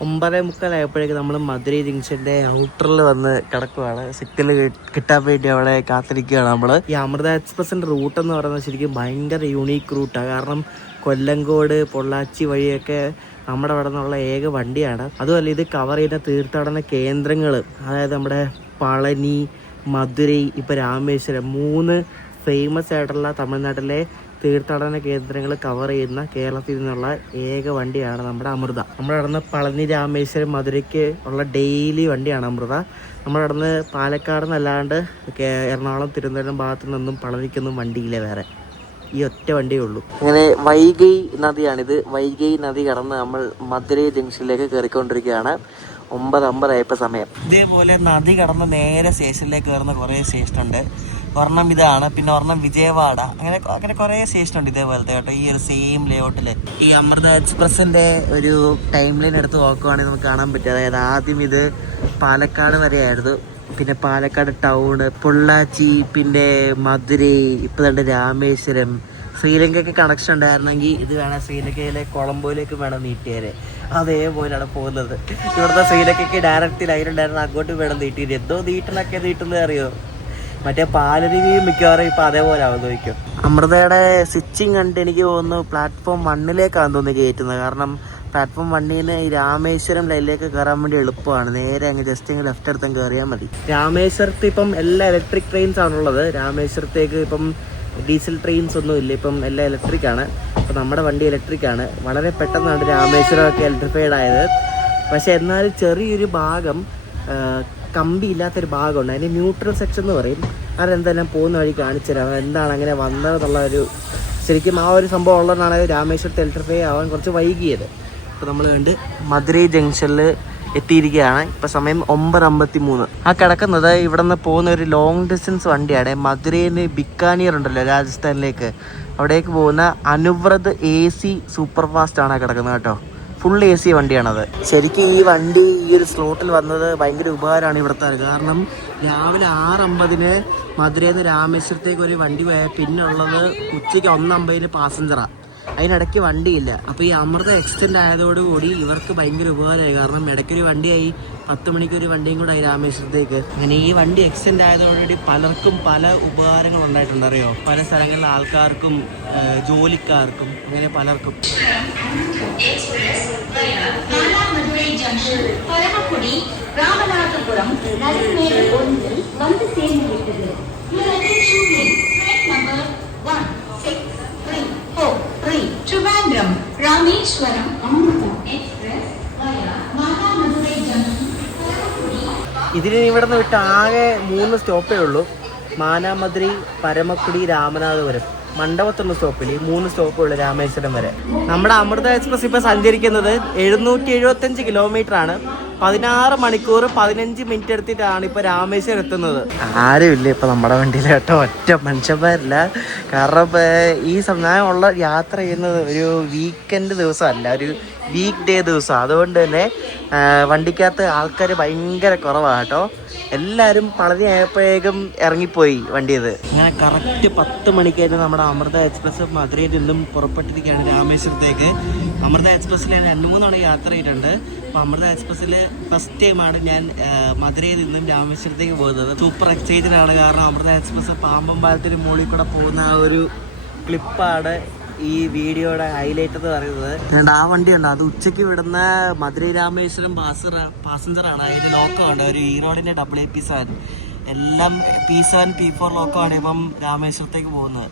ഒമ്പതേമുക്കാലായപ്പോഴേക്ക് നമ്മൾ മധുരൈ ജംഗ്ഷൻ്റെ ഔട്ടറിൽ വന്ന് കിടക്കുവാണ്. സിഗ്നൽ കിട്ടാൻ വേണ്ടി അവിടെ കാത്തിരിക്കുകയാണ് നമ്മൾ. ഈ അമൃത എക്സ്പ്രസിൻ്റെ റൂട്ട് എന്ന് പറയുന്നത് ശരിക്കും ഭയങ്കര യുണീക്ക് റൂട്ടാണ്. കാരണം കൊല്ലങ്കോട് പൊള്ളാച്ചി വഴിയൊക്കെ നമ്മുടെ അവിടെ നിന്നുള്ള ഏക വണ്ടിയാണ്. അതുമല്ല ഇത് കവർ ചെയ്യുന്ന തീർത്ഥാടന കേന്ദ്രങ്ങൾ, അതായത് നമ്മുടെ പളനി, മധുരൈ, ഇപ്പോൾ രാമേശ്വരം, 3 ഫേമസ് ആയിട്ടുള്ള തമിഴ്നാട്ടിലെ തീർത്ഥാടന കേന്ദ്രങ്ങൾ കവർ ചെയ്യുന്ന കേരളത്തിൽ നിന്നുള്ള ഏക വണ്ടിയാണ് നമ്മുടെ അമൃത. നമ്മുടെ അവിടെ നിന്ന് പളനി, രാമേശ്വരം, മധുരയ്ക്ക് ഉള്ള ഡെയിലി വണ്ടിയാണ് അമൃത. നമ്മുടെ അവിടെ നിന്ന് പാലക്കാട് നിന്നല്ലാണ്ട് എറണാകുളം, തിരുവനന്തപുരം ഭാഗത്തു നിന്നൊന്നും പളനിക്കൊന്നും വണ്ടിയില്ല വേറെ. ഈ ഒറ്റ വണ്ടിയേ ഉള്ളൂ. അങ്ങനെ വൈഗൈ നദിയാണിത്. വൈഗൈ നദി കടന്ന് നമ്മൾ മധുരൈ ജംഗ്ഷനിലേക്ക് കയറിക്കൊണ്ടിരിക്കുകയാണ്. 9:50 ആയപ്പോൾ സമയം. ഇതേപോലെ നദി കടന്ന് നേരെ സ്റ്റേഷനിലേക്ക് കയറുന്ന കുറേ സ്റ്റേഷനുണ്ട്. ഒരെണ്ണം ഇതാണ്, പിന്നെ ഒരെണ്ണം വിജയവാഡ, അങ്ങനെ കുറേ സ്റ്റേഷനുണ്ട് ഇതേപോലത്തെ കേട്ടോ. ഈ ഒരു സെയിം ലേഔട്ടിൽ ഈ അമൃത എക്സ്പ്രസിൻ്റെ ഒരു ടൈം ലൈൻ എടുത്ത് നോക്കുവാണെങ്കിൽ നമുക്ക് കാണാൻ പറ്റും. അതായത് ആദ്യം ഇത് പാലക്കാട് വരെയായിരുന്നു, പിന്നെ പാലക്കാട് ടൗണ്, പൊള്ളാച്ചി, പിന്നെ മധുരൈ, ഇപ്പോൾ തന്നെ രാമേശ്വരം. ശ്രീലങ്കയ്ക്ക് കണക്ഷൻ ഉണ്ടായിരുന്നെങ്കിൽ ഇത് വേണം ശ്രീലങ്കയിലെ കൊളംബോയിലേക്ക് വേണം നീട്ടിയാൽ. അതേപോലെയാണ് പോകുന്നത്. ഇവിടുത്തെ ശ്രീലങ്കയ്ക്ക് ഡയറക്റ്റ് ലൈൻ ഉണ്ടായിരുന്നു, അങ്ങോട്ട് വേണം നീട്ടിയിട്ട്. എന്തോ നീട്ടുന്നത് അറിയോ? മറ്റേ പാലരുവിയും മിക്കവാറും ഇപ്പം അതേപോലെ ആവും നോക്കും. അമൃതയുടെ സ്വിച്ചിങ് കണ്ട് എനിക്ക് തോന്നുന്നു പ്ലാറ്റ്ഫോം 1-ലേക്കാണ് തോന്നുന്നു കയറ്റുന്നത്. കാരണം പ്ലാറ്റ്ഫോം 1-ന് ഈ രാമേശ്വരം ലൈനിലേക്ക് കയറാൻ വേണ്ടി എളുപ്പമാണ്. നേരെ അങ്ങ് ജസ്റ്റ് അങ്ങ് ലെഫ്റ്റ് എടുത്തും കയറിയാൽ മതി. രാമേശ്വരത്ത് ഇപ്പം എല്ലാ ഇലക്ട്രിക് ട്രെയിൻസ് ആണുള്ളത്. രാമേശ്വരത്തേക്ക് ഇപ്പം ഡീസൽ ട്രെയിൻസ് ഒന്നും ഇല്ല, ഇപ്പം എല്ലാം ഇലക്ട്രിക്കാണ്. അപ്പം നമ്മുടെ വണ്ടി ഇലക്ട്രിക്കാണ്. വളരെ പെട്ടെന്നാണ് രാമേശ്വരമൊക്കെ ഇലക്ട്രിഫൈഡ് ആയത്. പക്ഷേ എന്നാലും ചെറിയൊരു ഭാഗം കമ്പി ഇല്ലാത്തൊരു ഭാഗമുണ്ട്, അതിന് ന്യൂട്രൽ സെക്ഷൻ എന്ന് പറയും. അതെന്തെല്ലാം പോകുന്ന വഴി കാണിച്ചു തരാം എന്താണ് അങ്ങനെ വന്നതെന്നുള്ള ഒരു ശരിക്കും ആ ഒരു സംഭവം ഉള്ളതാണ് രാമേശ്വരത്ത് ഇലക്ട്രിഫൈ ആവാൻ കുറച്ച് വൈകിയത്. അപ്പോൾ നമ്മൾ കണ്ട് മധുരൈ ജംഗ്ഷനിൽ എത്തിയിരിക്കുകയാണ്. ഇപ്പോൾ സമയം 9:53. ആ കിടക്കുന്നത് ഇവിടെ നിന്ന് പോകുന്ന ഒരു ലോങ് ഡിസ്റ്റൻസ് വണ്ടിയാണ്. മധുരയിൽ നിന്ന് ബിക്കാനീർ ഉണ്ടല്ലോ രാജസ്ഥാനിലേക്ക്, അവിടേക്ക് പോകുന്ന അനുവ്രത് AC സൂപ്പർ ഫാസ്റ്റ് ആണ് കിടക്കുന്നത് കേട്ടോ. Full AC വണ്ടിയാണത്. ശരിക്കും ഈ വണ്ടി ഈ ഒരു സ്ലോട്ടിൽ വന്നത് ഭയങ്കര ഉപകാരമാണ് ഇവിടുത്തെ. കാരണം രാവിലെ 6:50 മധുരയിൽ നിന്ന് രാമേശ്വരത്തേക്ക് ഒരു വണ്ടി പോയാൽ പിന്നെ ഉള്ളത് ഉച്ചയ്ക്ക് 1:50 പാസഞ്ചറാണ്. അതിനിടയ്ക്ക് വണ്ടിയില്ല. അപ്പോൾ ഈ അമൃത എക്സ്റ്റെൻഡ് ആയതോടുകൂടി ഇവർക്ക് ഭയങ്കര ഉപകാരമായി. കാരണം ഇടയ്ക്കൊരു വണ്ടിയായി, 10 മണിക്കൊരു വണ്ടിയും കൂടെ ആയി രാമേശ്വരത്തേക്ക്. അങ്ങനെ ഈ വണ്ടി എക്സ്റ്റെൻഡ് ആയതോടുകൂടി പലർക്കും പല ഉപകാരങ്ങൾ ഉണ്ടായിട്ടുണ്ട്, അറിയോ? പല സ്ഥലങ്ങളിലെ ആൾക്കാർക്കും ജോലിക്കാർക്കും അങ്ങനെ പലർക്കും. பரமக்குடி ராமநாதபுரம் நடுமேடு 1 வந்து சேர்ந்துவிட்டது. Number 1634 Trivandrum Rameswaram Amrita express മഹാമധുരൈ ജംഗ്ഷൻ. ഇതിന് ഇവിടെ നിന്ന് വിട്ട് ആകെ 3 സ്റ്റോപ്പേ ഉള്ളൂ. മാനാമധുരൈ, പരമക്കുടി, രാമനാഥപുരം. മണ്ഡപത്തുള്ള സ്റ്റോപ്പിൽ 3 സ്റ്റോപ്പുള്ളൂ രാമേശ്വരം വരെ. നമ്മുടെ അമൃത എക്സ്പ്രസ് ഇപ്പോൾ സഞ്ചരിക്കുന്നത് 775 കിലോമീറ്റർ ആണ്. 16 മണിക്കൂർ 15 മിനിറ്റ് എടുത്തിട്ടാണ് ഇപ്പോൾ രാമേശ്വരം എത്തുന്നത്. ആരുമില്ല ഇപ്പം നമ്മുടെ വണ്ടിയിൽ കേട്ടോ, ഒറ്റ മനുഷ്യന്മാരില്ല. കാരണം ഈ സമയമുള്ള യാത്ര ചെയ്യുന്നത് ഒരു വീക്കെൻഡ് ദിവസമല്ല, ഒരു വീക്ക് ഡേ ദിവസം. അതുകൊണ്ട് തന്നെ വണ്ടിക്കകത്ത് ആൾക്കാർ ഭയങ്കര കുറവാണ് കേട്ടോ. എല്ലാവരും പളനി ആയപ്പോഴേക്കും ഇറങ്ങിപ്പോയി വണ്ടിയത്. അങ്ങനെ കറക്റ്റ് 10 മണിക്കായിരുന്നു നമ്മുടെ അമൃത എക്സ്പ്രസ് മധുരയിൽ നിന്നും പുറപ്പെട്ടിരിക്കുകയാണ് രാമേശ്വരത്തേക്ക്. അമൃത എക്സ്പ്രസ്സിൽ ഞാൻ 2-3 തവണ യാത്ര ചെയ്തിട്ടുണ്ട്. അപ്പോൾ അമൃത എക്സ്പ്രസ്സിൽ ഫസ്റ്റ് ടൈമാണ് ഞാൻ മധുരയിൽ നിന്നും രാമേശ്വരത്തേക്ക് പോകുന്നത്. സൂപ്പർ എക്സൈറ്റഡാണ്. കാരണം അമൃത എക്സ്പ്രസ് പാമ്പം പാലത്തിന് മുകളിൽ കൂടെ പോകുന്ന ആ ഒരു ക്ലിപ്പാണ് ഈ വീഡിയോയുടെ ഹൈലൈറ്റ് എന്ന് പറയുന്നത്. ആ വണ്ടി ഉണ്ട്, അത് ഉച്ചയ്ക്ക് വിടുന്ന മധുരൈ രാമേശ്വരം പാസഞ്ചറാണ്. അതിൻ്റെ ലോക്കമുണ്ട്, ഒരു ഈറോഡിൻ്റെ AAP7 എല്ലാം P7 P4 ലോക്കമാണ് ഇപ്പം രാമേശ്വരത്തേക്ക് പോകുന്നത്.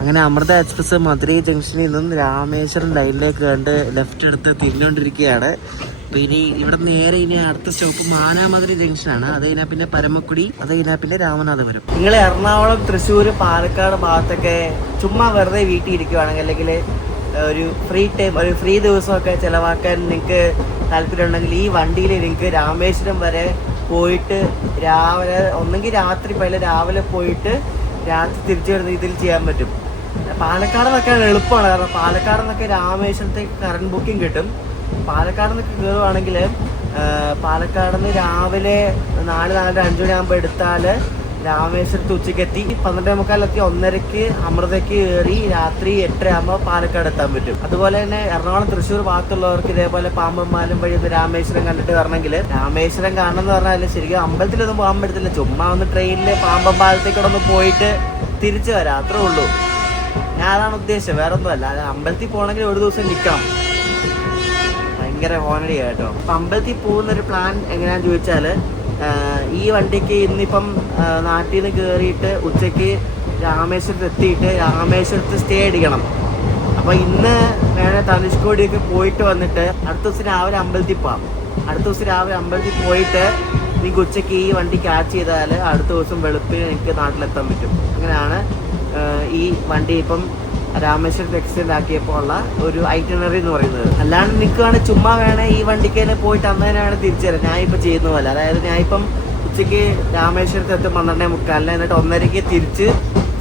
അങ്ങനെ അമൃത എക്സ്പ്രസ് മധുരൈ ജംഗ്ഷനിൽ നിന്നും രാമേശ്വരം ലൈനിലേക്ക് കണ്ട് ലെഫ്റ്റ് എടുത്ത് തിരിഞ്ഞുകൊണ്ടിരിക്കുകയാണ്. അപ്പോൾ ഇനി ഇവിടെ നേരെ ഇനി അടുത്ത സ്റ്റോപ്പ് മാനാമധുരൈ ജംഗ്ഷനാണ്. അത് കഴിഞ്ഞാൽ പിന്നെ പരമക്കുടി, അത് കഴിഞ്ഞാൽ പിന്നെ രാമനാഥപുരം. നിങ്ങൾ എറണാകുളം, തൃശ്ശൂർ, പാലക്കാട് ഭാഗത്തൊക്കെ ചുമ്മാ വെറുതെ വീട്ടിൽ ഇരിക്കുവാണെങ്കിൽ, അല്ലെങ്കിൽ ഒരു ഫ്രീ ടൈം, ഒരു ഫ്രീ ദിവസമൊക്കെ ചിലവാക്കാൻ നിങ്ങൾക്ക് താല്പര്യമുണ്ടെങ്കിൽ ഈ വണ്ടിയിൽ നിങ്ങൾക്ക് രാമേശ്വരം വരെ പോയിട്ട് രാവിലെ, ഒന്നെങ്കിൽ രാത്രി പോയാലും രാവിലെ പോയിട്ട് രാത്രി തിരിച്ചു വരുന്ന രീതിയിൽ ചെയ്യാൻ പറ്റും. പാലക്കാട് നിന്നൊക്കെ എളുപ്പമാണ്. കാരണം പാലക്കാട് നിന്നൊക്കെ രാമേശ്വരത്തേക്ക് കറണ്ട് ബുക്കിംഗ് കിട്ടും. പാലക്കാട് നിന്നൊക്കെ കയറുവാണെങ്കിൽ പാലക്കാട് നിന്ന് രാവിലെ 4-5 മണിയാകുമ്പോൾ എടുത്താൽ രാമേശ്വരത്ത് ഉച്ചയ്ക്ക് എത്തി, 12:45 1:30 അമൃതയ്ക്ക് കയറി രാത്രി 8 ആകുമ്പോൾ പാലക്കാട് എത്താൻ പറ്റും. അതുപോലെ തന്നെ എറണാകുളം, തൃശ്ശൂർ ഭാഗത്തുള്ളവർക്ക് ഇതേപോലെ പാമ്പൻ പാലം വഴി ഒന്ന് രാമേശ്വരം കണ്ടിട്ട് വരണമെങ്കിൽ, രാമേശ്വരം കാണണം എന്ന് പറഞ്ഞാൽ ശരിക്കും അമ്പലത്തിലൊന്നും പോകാൻ പറ്റത്തില്ല. ചുമ്മാ ഒന്ന് ട്രെയിനിൽ പാമ്പൻ പാലത്തേക്കൂടെ ഒന്ന് പോയിട്ട് തിരിച്ചു വരാം, അത്രേ ഉള്ളൂ. ഞാൻ അതാണ് ഉദ്ദേശിച്ചത്, വേറെ ഒന്നുമല്ല. അമ്പലത്തിൽ പോകണമെങ്കിൽ ഒരു ദിവസം നിൽക്കണം. ഭയങ്കര ഹോണടി കേട്ടോ. അപ്പം അമ്പലത്തിൽ പോകുന്നൊരു പ്ലാൻ എങ്ങനെയാണെന്ന് ചോദിച്ചാൽ, ഈ വണ്ടിക്ക് ഇന്നിപ്പം നാട്ടിൽ നിന്ന് കയറിയിട്ട് ഉച്ചയ്ക്ക് രാമേശ്വരത്ത് എത്തിയിട്ട് രാമേശ്വരത്ത് സ്റ്റേ അടിക്കണം. അപ്പോൾ ഇന്ന് വേണേൽ ധനുഷ്കോടിയൊക്കെ പോയിട്ട് വന്നിട്ട് അടുത്ത ദിവസം രാവിലെ അമ്പലത്തിൽ പോകാം. അടുത്ത ദിവസം രാവിലെ അമ്പലത്തിൽ പോയിട്ട് നിങ്ങൾക്ക് ഉച്ചയ്ക്ക് ഈ വണ്ടി ക്യാച്ച് ചെയ്താൽ അടുത്ത ദിവസം വെളുപ്പിന് എനിക്ക് നാട്ടിലെത്താൻ പറ്റും. അങ്ങനെയാണ് ഈ വണ്ടി ഇപ്പം രാമേശ്വരത്ത് എക്സ്റ്റെൻഡ് ആക്കിയപ്പോൾ ഉള്ള ഒരു ഐറ്റിനറി എന്ന് പറയുന്നത്. അല്ലാണ്ട് നിൽക്കുകയാണെങ്കിൽ ചുമ്മാ വേണേ ഈ വണ്ടിക്ക് തന്നെ പോയിട്ട് അന്ന് തന്നെയാണ് തിരിച്ചു തരാം. ഞാൻ ഇപ്പം ചെയ്യുന്ന പോലെ, അതായത് ഞാൻ ഇപ്പം ഉച്ചയ്ക്ക് രാമേശ്വരത്ത് എത്തും 12:45, എന്നിട്ട് 1:30 തിരിച്ച്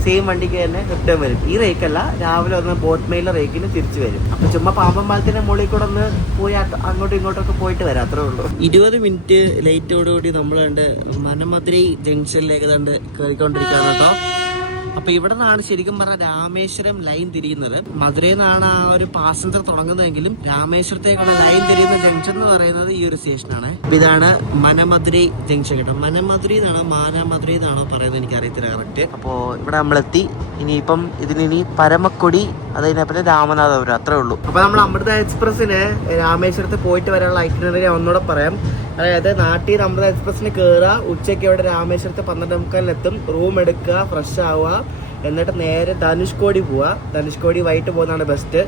സെയിം വണ്ടിക്ക് തന്നെ റിട്ടേൺ വരും. ഈ റേക്കല്ല, രാവിലെ ഒന്ന് ബോട്ട് മെയിലെ റേക്കിന് തിരിച്ചു വരും. അപ്പം ചുമ്മാ പാമ്പൻ പാലത്തിന്റെ മുകളിൽ കൂടെ ഒന്ന് പോയി അങ്ങോട്ടും ഇങ്ങോട്ടൊക്കെ പോയിട്ട് വരാം, അത്രേ ഉള്ളൂ. 20 മിനിറ്റ് ലേറ്റോടുകൂടി നമ്മൾ കണ്ട് മാനാമധുരൈ ജംഗ്ഷനിലേക്ക് കണ്ട് കയറിക്കൊണ്ടിരിക്കുകയാണ് കേട്ടോ. അപ്പൊ ഇവിടെ നിന്നാണ് ശരിക്കും പറഞ്ഞാൽ രാമേശ്വരം ലൈൻ തിരിയുന്നത്. മധുരയിൽ നിന്നാണ് ആ ഒരു പാസഞ്ചർ തുടങ്ങുന്നതെങ്കിലും രാമേശ്വരത്തേക്കുള്ള ലൈൻ തിരിയുന്ന ജംഗ്ഷൻ എന്ന് പറയുന്നത് ഈ ഒരു സ്റ്റേഷനാണ്. ഇതാണ് മനമധുരൈ ജംഗ്ഷൻ കേട്ടോ. മനമധുരൈ എന്നാണോ മാനാമധുരൈ എന്നാണോ പറയുന്നത് എനിക്ക് അറിയത്തില്ല കറക്റ്റ്. അപ്പോൾ ഇവിടെ നമ്മളെത്തി. ഇനിയിപ്പം ഇതിനി പരമക്കുടി, അത് കഴിഞ്ഞാൽ രാമനാഥപുരം, അത്രേ ഉള്ളൂ. അപ്പോൾ നമ്മൾ അമൃത എക്സ്പ്രസ്സിന് രാമേശ്വരത്ത് പോയിട്ട് വരാനുള്ള ഐറ്റിനറി ഒന്നുകൂടെ പറയാം. അതായത് നാട്ടിൽ നിന്ന് അമൃത എക്സ്പ്രസ്സിന് കയറുക, ഉച്ചയ്ക്ക് അവിടെ രാമേശ്വരത്ത് 12:45 റൂം എടുക്കുക, ഫ്രഷ് ആവുക, എന്നിട്ട് നേരെ ധനുഷ്കോടി പോവുക. ധനുഷ്കോടി വൈകിട്ട് പോകുന്നതാണ് ബെസ്റ്റ്.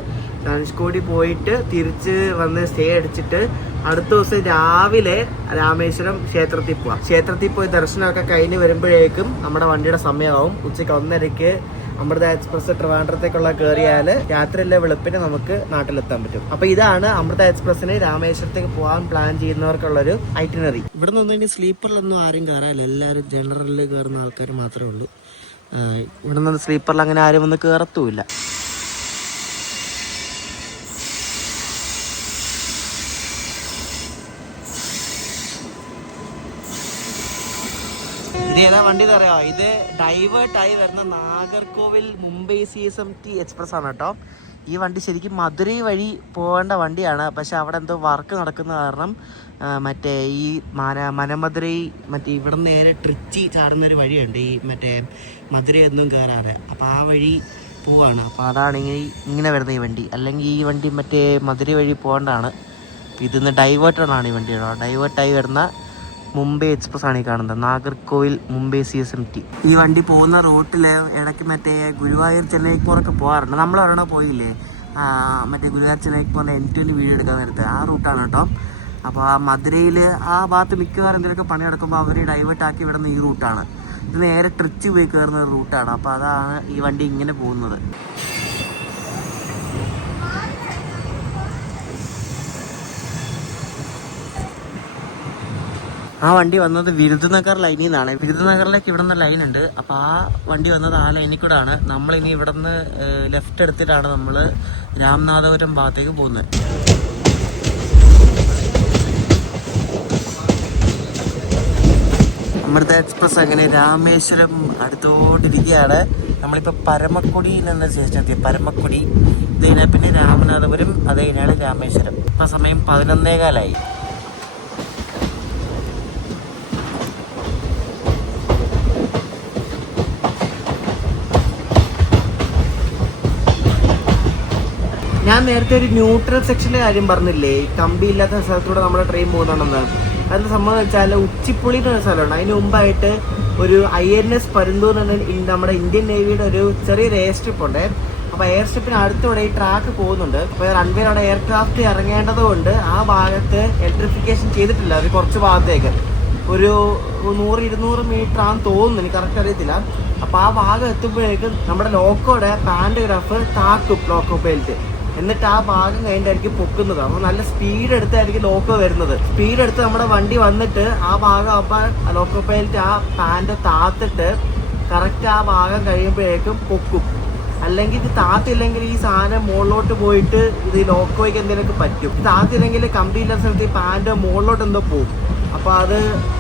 ധനുഷ്കോടി പോയിട്ട് തിരിച്ച് വന്ന് സ്റ്റേ അടിച്ചിട്ട് അടുത്ത ദിവസം രാവിലെ രാമേശ്വരം ക്ഷേത്രത്തിൽ പോവാം. ക്ഷേത്രത്തിൽ പോയി ദർശനമൊക്കെ കഴിഞ്ഞ് വരുമ്പോഴേക്കും നമ്മുടെ വണ്ടിയുടെ സമയമാവും. ഉച്ചയ്ക്ക് 1:30 അമൃത എക്സ്പ്രസ് ട്രിവാൻഡ്രത്തേക്കുള്ള കയറിയാൽ രാത്രിയിലെ വെളുപ്പിന് നമുക്ക് നാട്ടിലെത്താൻ പറ്റും. അപ്പൊ ഇതാണ് അമൃത എക്സ്പ്രസിന് രാമേശ്വരത്തേക്ക് പോകാൻ പ്ലാൻ ചെയ്യുന്നവർക്കുള്ളൊരു ഐറ്റിനറി. ഇവിടെ നിന്ന് ഇനി സ്ലീപ്പറിലൊന്നും ആരും കയറാനില്ല, എല്ലാവരും ജനറലിൽ കയറുന്ന ആൾക്കാർ മാത്രമേ ഉള്ളൂ. ഇവിടെ നിന്ന് സ്ലീപ്പറിൽ അങ്ങനെ ആരും വന്ന് കയറത്തുമില്ല. ഇത് ഏതാ വണ്ടി അറിയാമോ? ഇത് ഡൈവേർട്ടായി വരുന്ന നാഗർകോവിൽ മുംബൈ CSMT എക്സ്പ്രസ് ആണ് കേട്ടോ. ഈ വണ്ടി ശരിക്കും മധുരൈ വഴി പോകേണ്ട വണ്ടിയാണ്. പക്ഷെ അവിടെ എന്തോ വർക്ക് നടക്കുന്ന കാരണം മറ്റേ ഈ മനമധുരൈ മറ്റേ ഇവിടെ നിന്ന് നേരെ ട്രിച്ചി ചാടുന്നൊരു വഴിയുണ്ട്, ഈ മറ്റേ മധുരൈ ഒന്നും കയറാതെ. അപ്പോൾ ആ വഴി പോവാണ്. അപ്പോൾ അതാണ് ഇങ്ങനെ വരുന്ന ഈ വണ്ടി. അല്ലെങ്കിൽ ഈ വണ്ടി മറ്റേ മധുരൈ വഴി പോകേണ്ടതാണ്. ഇതിന്ന് ഡൈവേർട്ടഡാണ് ഈ വണ്ടി. ഡൈവേർട്ടായി വരുന്ന മുംബൈ എക്സ്പ്രസ് ആണ് ഈ കാണുന്നത്, നാഗർകോവിൽ മുംബൈ CSMT. ഈ വണ്ടി പോകുന്ന റൂട്ടിൽ ഇടയ്ക്ക് മറ്റേ ഗുരുവായൂർ ചെന്നൈക്കോറൊക്കെ പോകാറുണ്ട്. നമ്മൾ ഒരെണ്ണം പോയില്ലേ മറ്റേ ഗുരുവായൂർ ചെന്നൈക്കോറിൻ്റെ N20 വീഡിയോ എടുക്കാൻ നേരത്തെ, ആ റൂട്ടാണ് കേട്ടോ. അപ്പോൾ ആ മധുരയിൽ ആ ഭാഗത്ത് മിക്കവാറും എന്തെങ്കിലുമൊക്കെ പണി നടക്കുമ്പോൾ അവർ ഡൈവേർട്ടാക്കി വിടുന്ന ഈ റൂട്ടാണ്. ഇത് നേരെ ട്രിച്ച് പോയി കയറുന്ന ഒരു റൂട്ടാണ്. അപ്പോൾ അതാണ് ഈ വണ്ടി ഇങ്ങനെ പോകുന്നത്. ആ വണ്ടി വന്നത് വിരുദ്നഗർ ലൈനിൽ നിന്നാണ്. വിരുദ്നഗറിലേക്ക് ഇവിടെ നിന്ന് ലൈനുണ്ട്. അപ്പോൾ ആ വണ്ടി വന്നത് ആ ലൈനിൽ കൂടെ ആണ്. നമ്മളിനി ഇവിടെ നിന്ന് ലെഫ്റ്റ് എടുത്തിട്ടാണ് നമ്മൾ രാമനാഥപുരം ഭാഗത്തേക്ക് പോകുന്നത്. അമൃത എക്സ്പ്രസ് അങ്ങനെ രാമേശ്വരം അടുത്തോണ്ടിരിക്കുകയാണ്. നമ്മളിപ്പോൾ പരമക്കുടിയിൽ നിന്ന് സ്റ്റേഷൻ എത്തിയ പരമക്കുടി, ഇത് കഴിഞ്ഞാൽ പിന്നെ രാമനാഥപുരം, അത് കഴിഞ്ഞാൽ രാമേശ്വരം. ഇപ്പോൾ സമയം 11:15. ഞാൻ നേരത്തെ ഒരു ന്യൂട്രൽ സെക്ഷൻ്റെ കാര്യം പറഞ്ഞില്ലേ, കമ്പി ഇല്ലാത്ത സ്ഥലത്തൂടെ നമ്മുടെ ട്രെയിൻ പോകുന്നുണ്ടെന്ന്. അതിൻ്റെ സംഭവം വെച്ചാൽ ഉച്ചിപ്പുളി എന്നൊരു സ്ഥലമുണ്ട്. അതിന് മുമ്പായിട്ട് ഒരു INS പരുന്തൂർ എന്ന നമ്മുടെ ഇന്ത്യൻ നേവിയുടെ ഒരു ചെറിയൊരു എയർ സ്ട്രിപ്പ് ഉണ്ട്. അപ്പോൾ എയർ സ്ട്രിപ്പിന് അടുത്തൂടെ ഈ ട്രാക്ക് പോകുന്നുണ്ട്. അപ്പോൾ റൺവേയുടെ എയർക്രാഫ്റ്റ് ഇറങ്ങേണ്ടത് കൊണ്ട് ആ ഭാഗത്ത് ഇലക്ട്രിഫിക്കേഷൻ ചെയ്തിട്ടില്ല. അത് കുറച്ച് ഭാഗത്തേക്ക് ഒരു 100-200 മീറ്റർ ആണെന്ന് തോന്നുന്നു, എനിക്ക് കറക്റ്റ് അറിയത്തില്ല. അപ്പോൾ ആ ഭാഗം എത്തുമ്പോഴേക്കും നമ്മുടെ ലോക്കോയുടെ പാൻറ്റോഗ്രാഫ് താക്കും, ലോക്കോ ബെൽറ്റ്. എന്നിട്ട് ആ ഭാഗം കഴിഞ്ഞിട്ടായിരിക്കും പൊക്കുന്നത്. അപ്പോൾ നല്ല സ്പീഡ് എടുത്തായിരിക്കും ലോക്കോ വരുന്നത്. സ്പീഡ് എടുത്ത് നമ്മുടെ വണ്ടി വന്നിട്ട് ആ ഭാഗം അപ്പോൾ ലോക്കോ ബെൽറ്റ് ആ പാൻറ് താത്തിട്ട് കറക്റ്റ് ആ ഭാഗം കഴിയുമ്പോഴേക്കും പൊക്കും. അല്ലെങ്കിൽ ഇത് താത്തില്ലെങ്കിൽ ഈ സാധനം മുകളിലോട്ട് പോയിട്ട് ഇത് ലോക്കോയ്ക്ക് എന്തെങ്കിലുമൊക്കെ പറ്റും. താത്തില്ലെങ്കിൽ കമ്പിയില്ലാത്ത സ്ഥലത്ത് ഈ പാൻറ് മുകളിലോട്ട് എന്തോ പോകും. അപ്പോൾ അത്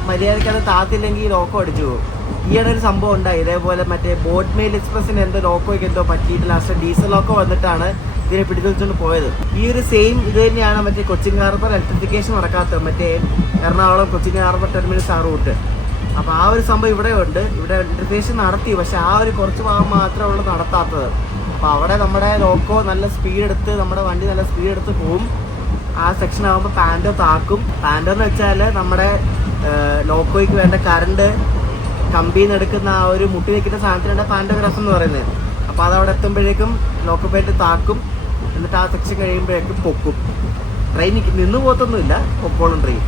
മര്യാദയ്ക്ക് അത് താത്തില്ലെങ്കിൽ ഈ ലോക്കോ അടിച്ചു പോകും. ഈയിടെ ഒരു സംഭവം ഉണ്ടായി ഇതേപോലെ. മറ്റേ ബോട്ട് മെയിൽ എക്സ്പ്രസിന് എന്തോ ലോക്കോയ്ക്ക് എന്തോ പറ്റിയിട്ട് ലാസ്റ്റ് ഡീസൽ ലോക്കോ വന്നിട്ടാണ് ഇതിനെ പിടിച്ചു വെച്ചുകൊണ്ട് പോയത്. ഈ ഒരു സെയിം ഇത് തന്നെയാണ് മറ്റേ കൊച്ചിൻ ഹാർബർ ഇലക്ട്രിഫിക്കേഷൻ നടക്കാത്തത്, മറ്റേ എറണാകുളം കൊച്ചിൻ ഹാർബർ ടെർമിനൽസ് ആ റൂട്ട്. അപ്പോൾ ആ ഒരു സംഭവം ഇവിടെ ഉണ്ട്. ഇവിടെ ഇലക്ട്രിഫിക്കേഷൻ നടത്തി, പക്ഷെ ആ ഒരു കുറച്ച് ഭാഗം മാത്രമേ ഉള്ളൂ നടത്താത്തത്. അപ്പോൾ അവിടെ നമ്മുടെ ലോക്കോ നല്ല സ്പീഡ് എടുത്ത്, നമ്മുടെ വണ്ടി നല്ല സ്പീഡ് എടുത്ത് പോവും. ആ സെക്ഷൻ ആകുമ്പോൾ പാൻറ്റോ താക്കും. പാൻറ്റോ എന്ന് വെച്ചാൽ നമ്മുടെ ലോക്കോയ്ക്ക് വേണ്ട കറണ്ട് കമ്പിയിൽ നിന്ന് എടുക്കുന്ന ആ ഒരു മുട്ടി വെക്കുന്ന സാധനത്തിനാണ് പാൻറ്റോഗ്രാഫ് എന്ന് പറയുന്നത്. അപ്പോൾ അതവിടെ എത്തുമ്പോഴേക്കും ലോക്കോ ബെൽറ്റ് താക്കും. എന്നിട്ട് ആ സെക്ഷൻ കഴിയുമ്പോഴേക്കും പൊക്കും. ട്രെയിൻ നിന്ന് പോകത്തൊന്നുമില്ല, പൊക്കോളും ട്രെയിൻ.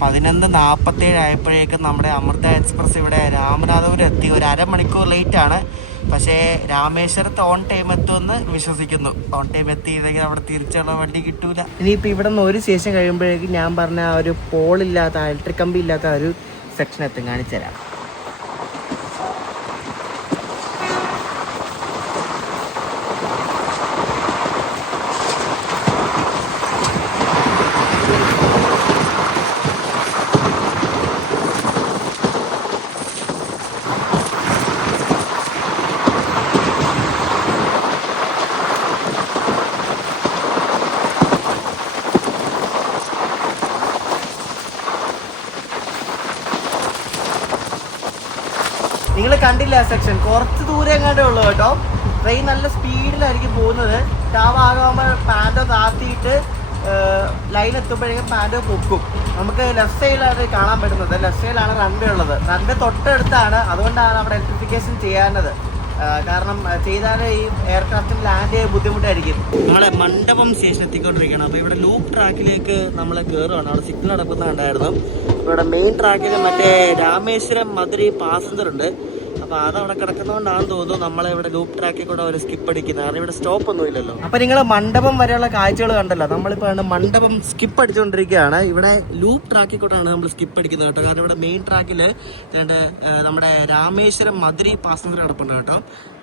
പതിനൊന്ന് 47 ആയപ്പോഴേക്കും നമ്മുടെ അമൃത എക്സ്പ്രസ് ഇവിടെ രാമനാഥപുരം എത്തി. ഒരു അരമണിക്കൂർ ലേറ്റാണ്. പക്ഷേ രാമേശ്വരത്ത് ഓൺ ടൈം എത്തുമെന്ന് വിശ്വസിക്കുന്നു. ഓൺ ടൈം എത്തിയില്ലെങ്കിൽ അവിടെ തിരിച്ചുള്ള വണ്ടി കിട്ടൂല. ഇനിയിപ്പോൾ ഇവിടെ നിന്ന് ഒരു സ്റ്റേഷൻ കഴിയുമ്പോഴേക്കും ഞാൻ പറഞ്ഞ ആ ഒരു പോളില്ലാത്ത ഇലക്ട്രിക് കമ്പി ഇല്ലാത്ത ഒരു സെക്ഷൻ എത്തും, കാണിച്ചു തരാം. നിങ്ങൾ കണ്ടില്ല ആ സെക്ഷൻ, കുറച്ച് ദൂരം എങ്ങാണ്ടേ ഉള്ളൂ കേട്ടോ. ട്രെയിൻ നല്ല സ്പീഡിലായിരിക്കും പോകുന്നത്. ആ ഭാഗമാകുമ്പോൾ പാൻറ്റോ താത്തിയിട്ട് ലൈൻ എത്തുമ്പോഴേക്കും പാൻറ്റോ പൊക്കും. നമുക്ക് ലെഫ്റ്റ് സൈഡിലാണ് കാണാൻ പറ്റുന്നത്. ലെഫ്റ്റ് സൈഡിലാണ് റൺവേ ഉള്ളത്. റൺവേ തൊട്ടടുത്താണ്, അതുകൊണ്ടാണ് അവിടെ ഇലക്ട്രിഫിക്കേഷൻ ചെയ്യാനത്. കാരണം ചെയ്താൽ ഈ എയർക്രാഫ്റ്റിൽ ലാൻഡ് ചെയ്യാൻ ബുദ്ധിമുട്ടായിരിക്കും. നമ്മളെ മണ്ഡപം സ്റ്റേഷൻ എത്തിക്കൊണ്ടിരിക്കുകയാണ്. അപ്പോൾ ഇവിടെ ലൂപ്പ് ട്രാക്കിലേക്ക് നമ്മൾ കയറുകയാണ്. അവിടെ സിഗ്നൽ നടക്കുന്നത് കണ്ടായിരുന്നു. അപ്പോൾ ഇവിടെ മെയിൻ ട്രാക്കിൽ മറ്റേ രാമേശ്വരം മധുരൈ പാസഞ്ചർ ഉണ്ട്. അപ്പോൾ അതവിടെ കിടക്കുന്നതുകൊണ്ടാണെന്ന് തോന്നുന്നു നമ്മളിവിടെ ലൂപ്പ് ട്രാക്കിൽ കൂടെ ഒരു സ്കിപ്പ് അടിക്കുന്നത്. കാരണം ഇവിടെ സ്റ്റോപ്പ് ഒന്നും ഇല്ലല്ലോ. അപ്പോൾ നിങ്ങൾ മണ്ഡപം വരെയുള്ള കാഴ്ചകൾ കണ്ടല്ലോ. നമ്മളിപ്പോൾ മണ്ഡപം സ്കിപ്പ് അടിച്ചുകൊണ്ടിരിക്കുകയാണ്. ഇവിടെ ലൂപ്പ് ട്രാക്കിൽ കൂടെയാണ് നമ്മൾ സ്കിപ്പ് അടിക്കുന്നത് കേട്ടോ. കാരണം ഇവിടെ മെയിൻ ട്രാക്കിൽ നമ്മുടെ രാമേശ്വരം മധുരൈ പാസഞ്ചർ കിടപ്പുണ്ട് കേട്ടോ.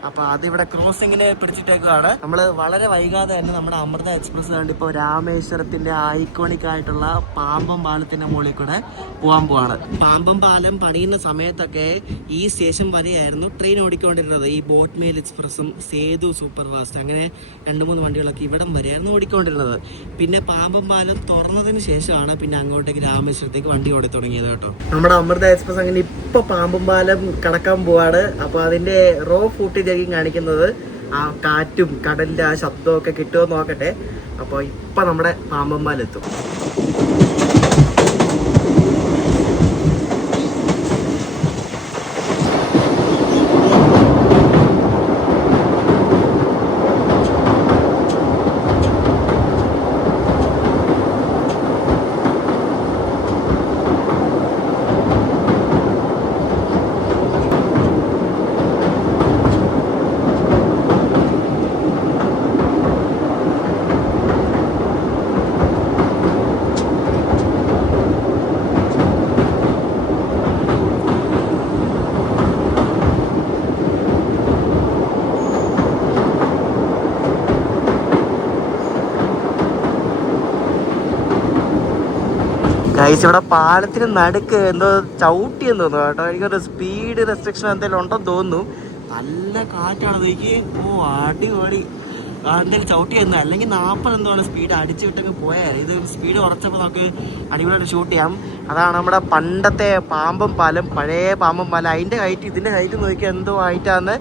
അപ്പോൾ അതിവിടെ ക്രോസിങ്ങിന് പിടിച്ചിട്ടേക്കാണ്. നമ്മൾ വളരെ വൈകാതെ തന്നെ നമ്മുടെ അമൃത എക്സ്പ്രസ് കണ്ട് ഇപ്പോൾ രാമേശ്വരത്തിന്റെ ഐക്കോണിക് ആയിട്ടുള്ള പാമ്പം പാലത്തിന്റെ മുകളിൽ കൂടെ പോകാൻ പോവാണ്. പാമ്പം പാലം പണിയുന്ന സമയത്തൊക്കെ ഈ സ്റ്റേഷൻ വരെയായിരുന്നു ട്രെയിൻ ഓടിക്കൊണ്ടിരുന്നത്. ഈ ബോട്ട് മെയിൽ എക്സ്പ്രസും സേതു സൂപ്പർ ഫാസ്റ്റ് അങ്ങനെ 2-3 വണ്ടികളൊക്കെ ഇവിടം വരെയായിരുന്നു ഓടിക്കൊണ്ടിരുന്നത്. പിന്നെ പാമ്പം പാലം തുറന്നതിന് ശേഷമാണ് പിന്നെ അങ്ങോട്ടേക്ക് രാമേശ്വരത്തേക്ക് വണ്ടി ഓടി തുടങ്ങിയത് കേട്ടോ. നമ്മുടെ അമൃത എക്സ്പ്രസ് അങ്ങനെ ഇപ്പൊ പാമ്പം പാലം കടക്കാൻ പോവാണ്. അപ്പൊ അതിന്റെ റോ ഫൂട്ടേജ് കാണിക്കുന്നത് ആ കാറ്റും കടലിന്റെ ആ ശബ്ദമൊക്കെ കിട്ടുമോ നോക്കട്ടെ. അപ്പോൾ ഇപ്പൊ നമ്മുടെ പാമ്പൻ പാലം എത്തും. ഗൈസ് ഇവിടെ പാലത്തിന് നടുക്ക് എന്തോ ചവിട്ടിയെന്ന് തോന്നുന്നു കേട്ടോ. എനിക്കൊരു സ്പീഡ് റെസ്ട്രിക്ഷൻ എന്തെങ്കിലും ഉണ്ടെന്ന് തോന്നുന്നു. നല്ല കാറ്റാണ് നോക്കി. ഓ അടിപൊളി. എന്തെങ്കിലും ചവിട്ടി തന്നു. അല്ലെങ്കിൽ 40 എന്താണ് സ്പീഡ് അടിച്ചു വിട്ടൊക്കെ പോയാൽ ഇത് സ്പീഡ് കുറച്ചപ്പോൾ നമുക്ക് അടിപൊളിയായിട്ട് ഷൂട്ട് ചെയ്യാം. അതാണ് നമ്മുടെ പണ്ടത്തെ പാമ്പം പാലം, പഴയ പാമ്പം പാലം. അതിൻ്റെ ഹൈറ്റ് ഇതിൻ്റെ ഹൈറ്റ് നോക്കിയാൽ എന്തോ ഹൈറ്റാന്ന്.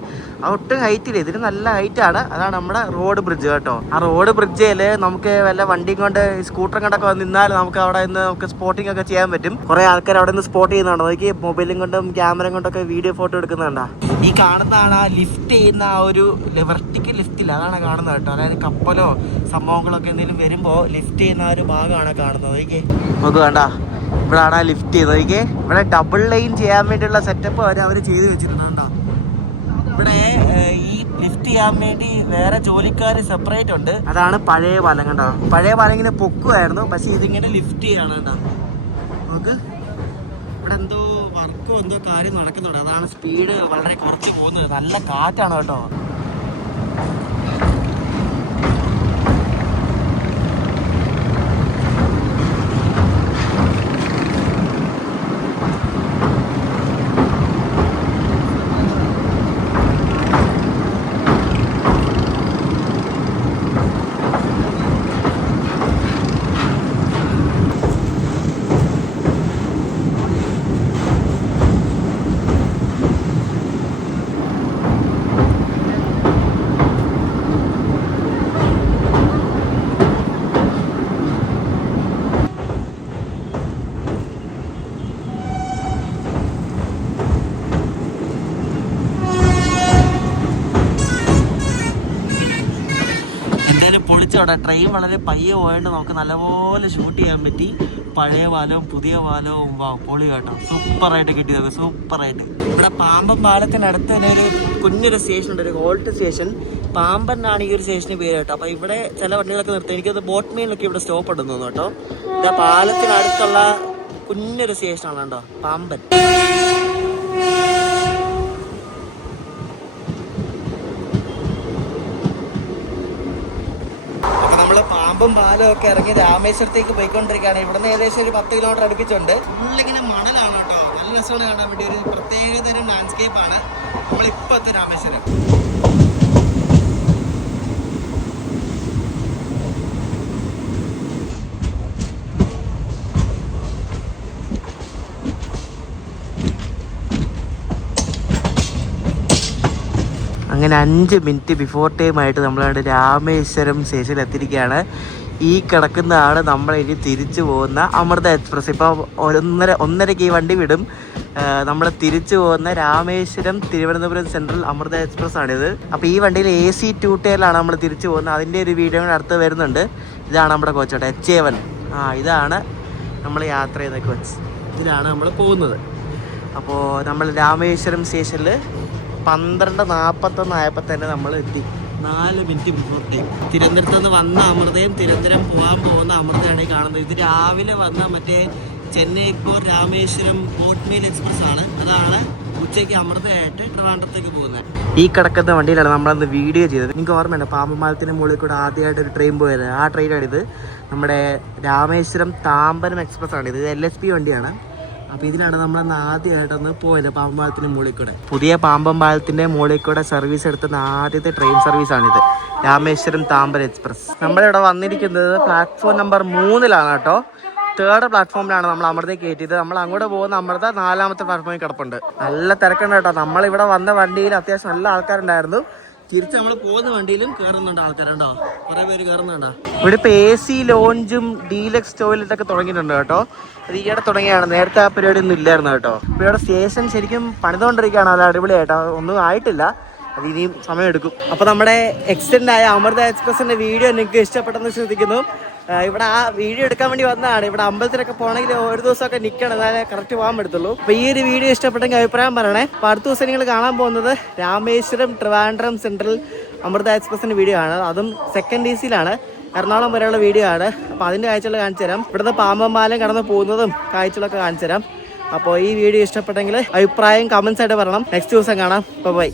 ഒട്ടും ഹൈറ്റില്ല, ഇതിന് നല്ല ഹൈറ്റാണ്. അതാണ് നമ്മുടെ റോഡ് ബ്രിഡ്ജ് കേട്ടോ. ആ റോഡ് ബ്രിഡ്ജിൽ നമുക്ക് വല്ല വണ്ടിയും കൊണ്ട് സ്കൂട്ടറും കൊണ്ടൊക്കെ വന്ന് നിന്നാൽ നമുക്ക് അവിടെ നിന്ന് നമുക്ക് സ്പോട്ടിംഗ് ഒക്കെ ചെയ്യാൻ പറ്റും. കുറെ ആൾക്കാർ അവിടെ നിന്ന് സ്പോട്ട് ചെയ്യുന്നതാണ്. നോക്കി മൊബൈലും കൊണ്ടും ക്യാമറയും കൊണ്ടൊക്കെ വീഡിയോ ഫോട്ടോ എടുക്കുന്നുണ്ടാ. ഈ കാണുന്നതാണ് ആ ലിഫ്റ്റ് ചെയ്യുന്ന ആ ഒരു വെർട്ടിക്കൽ ലിഫ്റ്റില്ല, അതാണ് കാണുന്നത് കേട്ടോ. അതായത് കപ്പലോ സംഭവങ്ങളൊക്കെ എന്തെങ്കിലും വരുമ്പോൾ ലിഫ്റ്റ് ചെയ്യുന്ന ആ ഒരു ഭാഗമാണ് കാണുന്നത്. നോക്കി നമുക്ക് വേണ്ട, ഇവിടെയാണ് ആ ലിഫ്റ്റ് ചെയ്യുന്നത്. നോക്കി ഇവിടെ ഡബിൾ ലൈൻ ചെയ്യാൻ വേണ്ടിയുള്ള സെറ്റപ്പ് അവർ ചെയ്ത് വെച്ചിട്ടുണ്ട് കേട്ടോ. ഇവിടെ ഈ ലിഫ്റ്റ് ചെയ്യാൻ വേണ്ടി വേറെ ജോലിക്കാർ സെപ്പറേറ്റ് ഉണ്ട്. അതാണ് പഴയ പാലം കണ്ടോ. പഴയ പാലം ഇങ്ങനെ പൊക്കുമായിരുന്നു, പക്ഷെ ഇതിങ്ങനെ ലിഫ്റ്റ് ചെയ്യാണ് കേട്ടോ. നമുക്ക് ഇവിടെ എന്തോ വർക്കോ എന്തോ കാര്യം നടക്കുന്നുണ്ട്. അതാണ് സ്പീഡ് വളരെ കുറച്ച് പോകുന്നത്. നല്ല കാറ്റാണ് കേട്ടോ. പൊളിച്ചവിടെ ട്രെയിൻ വളരെ പയ്യെ പോയതുകൊണ്ട് നമുക്ക് നല്ലപോലെ ഷൂട്ട് ചെയ്യാൻ പറ്റി. പഴയ പാലവും പുതിയ പാലവും പൊളി കേട്ടോ. സൂപ്പറായിട്ട് കിട്ടിയത്, സൂപ്പറായിട്ട്. ഇവിടെ പാമ്പൻ പാലത്തിനടുത്ത് തന്നെ ഒരു കുഞ്ഞൊരു സ്റ്റേഷൻ ഉണ്ട്, ഒരു ഹോൾട്ട് സ്റ്റേഷൻ. പാമ്പൻ ആണ് ഈ ഒരു സ്റ്റേഷന് പേര് കേട്ടോ. അപ്പോൾ ഇവിടെ ചില വണ്ടികളൊക്കെ നിർത്തും. എനിക്കത് ബോട്ട് മെയിലൊക്കെ ഇവിടെ സ്റ്റോപ്പ് ഉണ്ടെന്ന് തോന്നുന്നു കേട്ടോ. ഇതാ പാലത്തിനടുത്തുള്ള കുഞ്ഞൊരു സ്റ്റേഷനാണ് കേട്ടോ പാമ്പൻ. പാമ്പും പാലും ഒക്കെ ഇറങ്ങി രാമേശ്വരത്തേക്ക് പോയിക്കൊണ്ടിരിക്കുകയാണ്. ഇവിടുന്ന് ഏകദേശം ഒരു 10 കിലോമീറ്റർ അടുപ്പിച്ചുണ്ട്. ഫുള്ളിങ്ങനെ മണലാണ് കേട്ടോ. നല്ല രസമാണ് കാണാൻ വേണ്ടി. ഒരു പ്രത്യേകതരം ലാൻഡ്സ്കേപ്പാണ് നമ്മളിപ്പോഴത്തെ രാമേശ്വരം. അങ്ങനെ 5 മിനിറ്റ് ബിഫോർ ടൈം ആയിട്ട് നമ്മളവിടെ രാമേശ്വരം സ്റ്റേഷനിൽ എത്തിയിരിക്കുകയാണ്. ഈ കിടക്കുന്നതാണ് നമ്മൾ ഇനി തിരിച്ചു പോകുന്ന അമൃത എക്സ്പ്രസ്. ഇപ്പോൾ ഒന്നരയ്ക്ക് ഈ വണ്ടി വിടും. നമ്മൾ തിരിച്ചു പോകുന്ന രാമേശ്വരം തിരുവനന്തപുരം സെൻട്രൽ അമൃത എക്സ്പ്രസ് ആണിത്. അപ്പോൾ ഈ വണ്ടിയിൽ AC 2 ടയറിലാണ് നമ്മൾ തിരിച്ചു പോകുന്നത്. അതിൻ്റെ ഒരു വീഡിയോ കൂടെ അടുത്ത് വരുന്നുണ്ട്. ഇതാണ് നമ്മുടെ കോച്ചോട്ടെ HA1. ഇതാണ് നമ്മൾ യാത്ര ചെയ്യുന്ന കോച്ച്. ഇതിലാണ് നമ്മൾ പോകുന്നത്. അപ്പോൾ നമ്മൾ രാമേശ്വരം സ്റ്റേഷനിൽ 12:41 ആയപ്പോൾ തന്നെ നമ്മൾ എത്തി. 4 മിനിറ്റ് ബിഫോർ ടൈം. തിരുവനന്തപുരത്ത് നിന്ന് വന്ന അമൃതയും തിരുവനന്തപുരം പോകാൻ പോകുന്ന അമൃതയാണ് ഈ കാണുന്നത്. ഇത് രാവിലെ വന്ന മറ്റേ ചെന്നൈ ഇപ്പോൾ രാമേശ്വരം ബോട്ട്മെയിൽ എക്സ്പ്രസ് ആണ്. അതാണ് ഉച്ചയ്ക്ക് അമൃതയായിട്ട് ട്രിവാൻഡ്രത്തേക്ക് പോകുന്നത്. ഈ കിടക്കുന്ന വണ്ടിയിലാണ് നമ്മളന്ന് വീഡിയോ ചെയ്തത്. എനിക്ക് ഓർമ്മയുണ്ട്, പാമ്പന്മാലത്തിൻ്റെ മുകളിൽ കൂടെ ആദ്യമായിട്ട് ഒരു ട്രെയിൻ പോയത്. ആ ട്രെയിനാണിത്. നമ്മുടെ രാമേശ്വരം താമ്പരം എക്സ്പ്രസ് ആണിത്. ഇത് LSP വണ്ടിയാണ്. അപ്പോൾ ഇതിലാണ് നമ്മളന്ന് ആദ്യമായിട്ടൊന്ന് പോയത്, പാമ്പമ്പാലത്തിൻ്റെ മുകളിൽ കൂടെ. പുതിയ പാമ്പമ്പാലത്തിൻ്റെ മുകളിൽ കൂടെ സർവീസ് എടുത്തുന്ന ആദ്യത്തെ ട്രെയിൻ സർവീസാണിത്, രാമേശ്വരം താമ്പരം എക്സ്പ്രസ്. നമ്മളിവിടെ വന്നിരിക്കുന്നത് പ്ലാറ്റ്ഫോം നമ്പർ 3-ലാണ് കേട്ടോ. 3rd പ്ലാറ്റ്ഫോമിലാണ് നമ്മൾ അമൃതയെ കയറ്റിയത്. നമ്മൾ അങ്ങോട്ട് പോകുന്ന അമൃത 4ാമത്തെ പ്ലാറ്റ്ഫോമിൽ കിടപ്പുണ്ട്. നല്ല തിരക്കുണ്ട് കേട്ടോ. നമ്മളിവിടെ വന്ന വണ്ടിയിൽ അത്യാവശ്യം നല്ല ആൾക്കാരുണ്ടായിരുന്നു. തിരിച്ച് നമ്മൾ പോകുന്ന വണ്ടിയിലും കയറുന്നുണ്ട് ആൾക്കാരുണ്ടോ, കുറേ പേര് കയറുന്നുണ്ടോ. ഇവിടെ ഇപ്പോൾ AC ലോഞ്ചും ഡീലക്സ് ടോയ്ലറ്റൊക്കെ തുടങ്ങിയിട്ടുണ്ട് കേട്ടോ. അത് ഈയിടെ തുടങ്ങിയാണ്, നേരത്തെ ആ പരിപാടി ഒന്നും ഇല്ലായിരുന്നു കേട്ടോ. ഇപ്പോൾ ഇവിടെ സ്റ്റേഷൻ ശരിക്കും പണിതുകൊണ്ടിരിക്കുകയാണ്. അത് അടിപൊളിയായിട്ടോ, ഒന്നും ആയിട്ടില്ല, അത് ഇനിയും സമയമെടുക്കും. അപ്പോൾ നമ്മുടെ എക്സ്റ്റെൻഡ് ആയ അമൃത എക്സ്പ്രസിൻ്റെ വീഡിയോ നിങ്ങൾക്ക് ഇഷ്ടപ്പെട്ടെന്ന് ശ്രദ്ധിക്കുന്നു. ഇവിടെ ആ വീഡിയോ എടുക്കാൻ വേണ്ടി വന്നതാണ്. ഇവിടെ അമ്പലത്തിലൊക്കെ പോകണമെങ്കിൽ ഒരു ദിവസമൊക്കെ നിൽക്കണം, എന്നാലേ കറക്റ്റ് പോകാൻ പറ്റത്തുള്ളൂ. അപ്പോൾ ഈ ഒരു വീഡിയോ ഇഷ്ടപ്പെട്ടെങ്കിൽ അഭിപ്രായം പറയണേ. അപ്പോൾ അടുത്ത ദിവസം നിങ്ങൾ കാണാൻ പോകുന്നത് രാമേശ്വരം ട്രിവാൻഡ്രം സെൻട്രൽ അമൃത എക്സ്പ്രസിൻ്റെ വീഡിയോ ആണ്. അതും 2nd AC-ലാണ്, എറണാകുളം വരെയുള്ള വീഡിയോ ആണ്. അപ്പോൾ അതിൻ്റെ കാഴ്ചകൾ കാണിച്ചു തരാം. ഇവിടുന്ന് പാമ്പമ്പാലം കടന്ന് പോകുന്നതും കാഴ്ചകളൊക്കെ കാണിച്ചു തരാം. അപ്പോൾ ഈ വീഡിയോ ഇഷ്ടപ്പെട്ടെങ്കിൽ അഭിപ്രായം കമൻസ് ആയിട്ട് പറയണം. നെക്സ്റ്റ് ദിവസം കാണാം. ബൈ.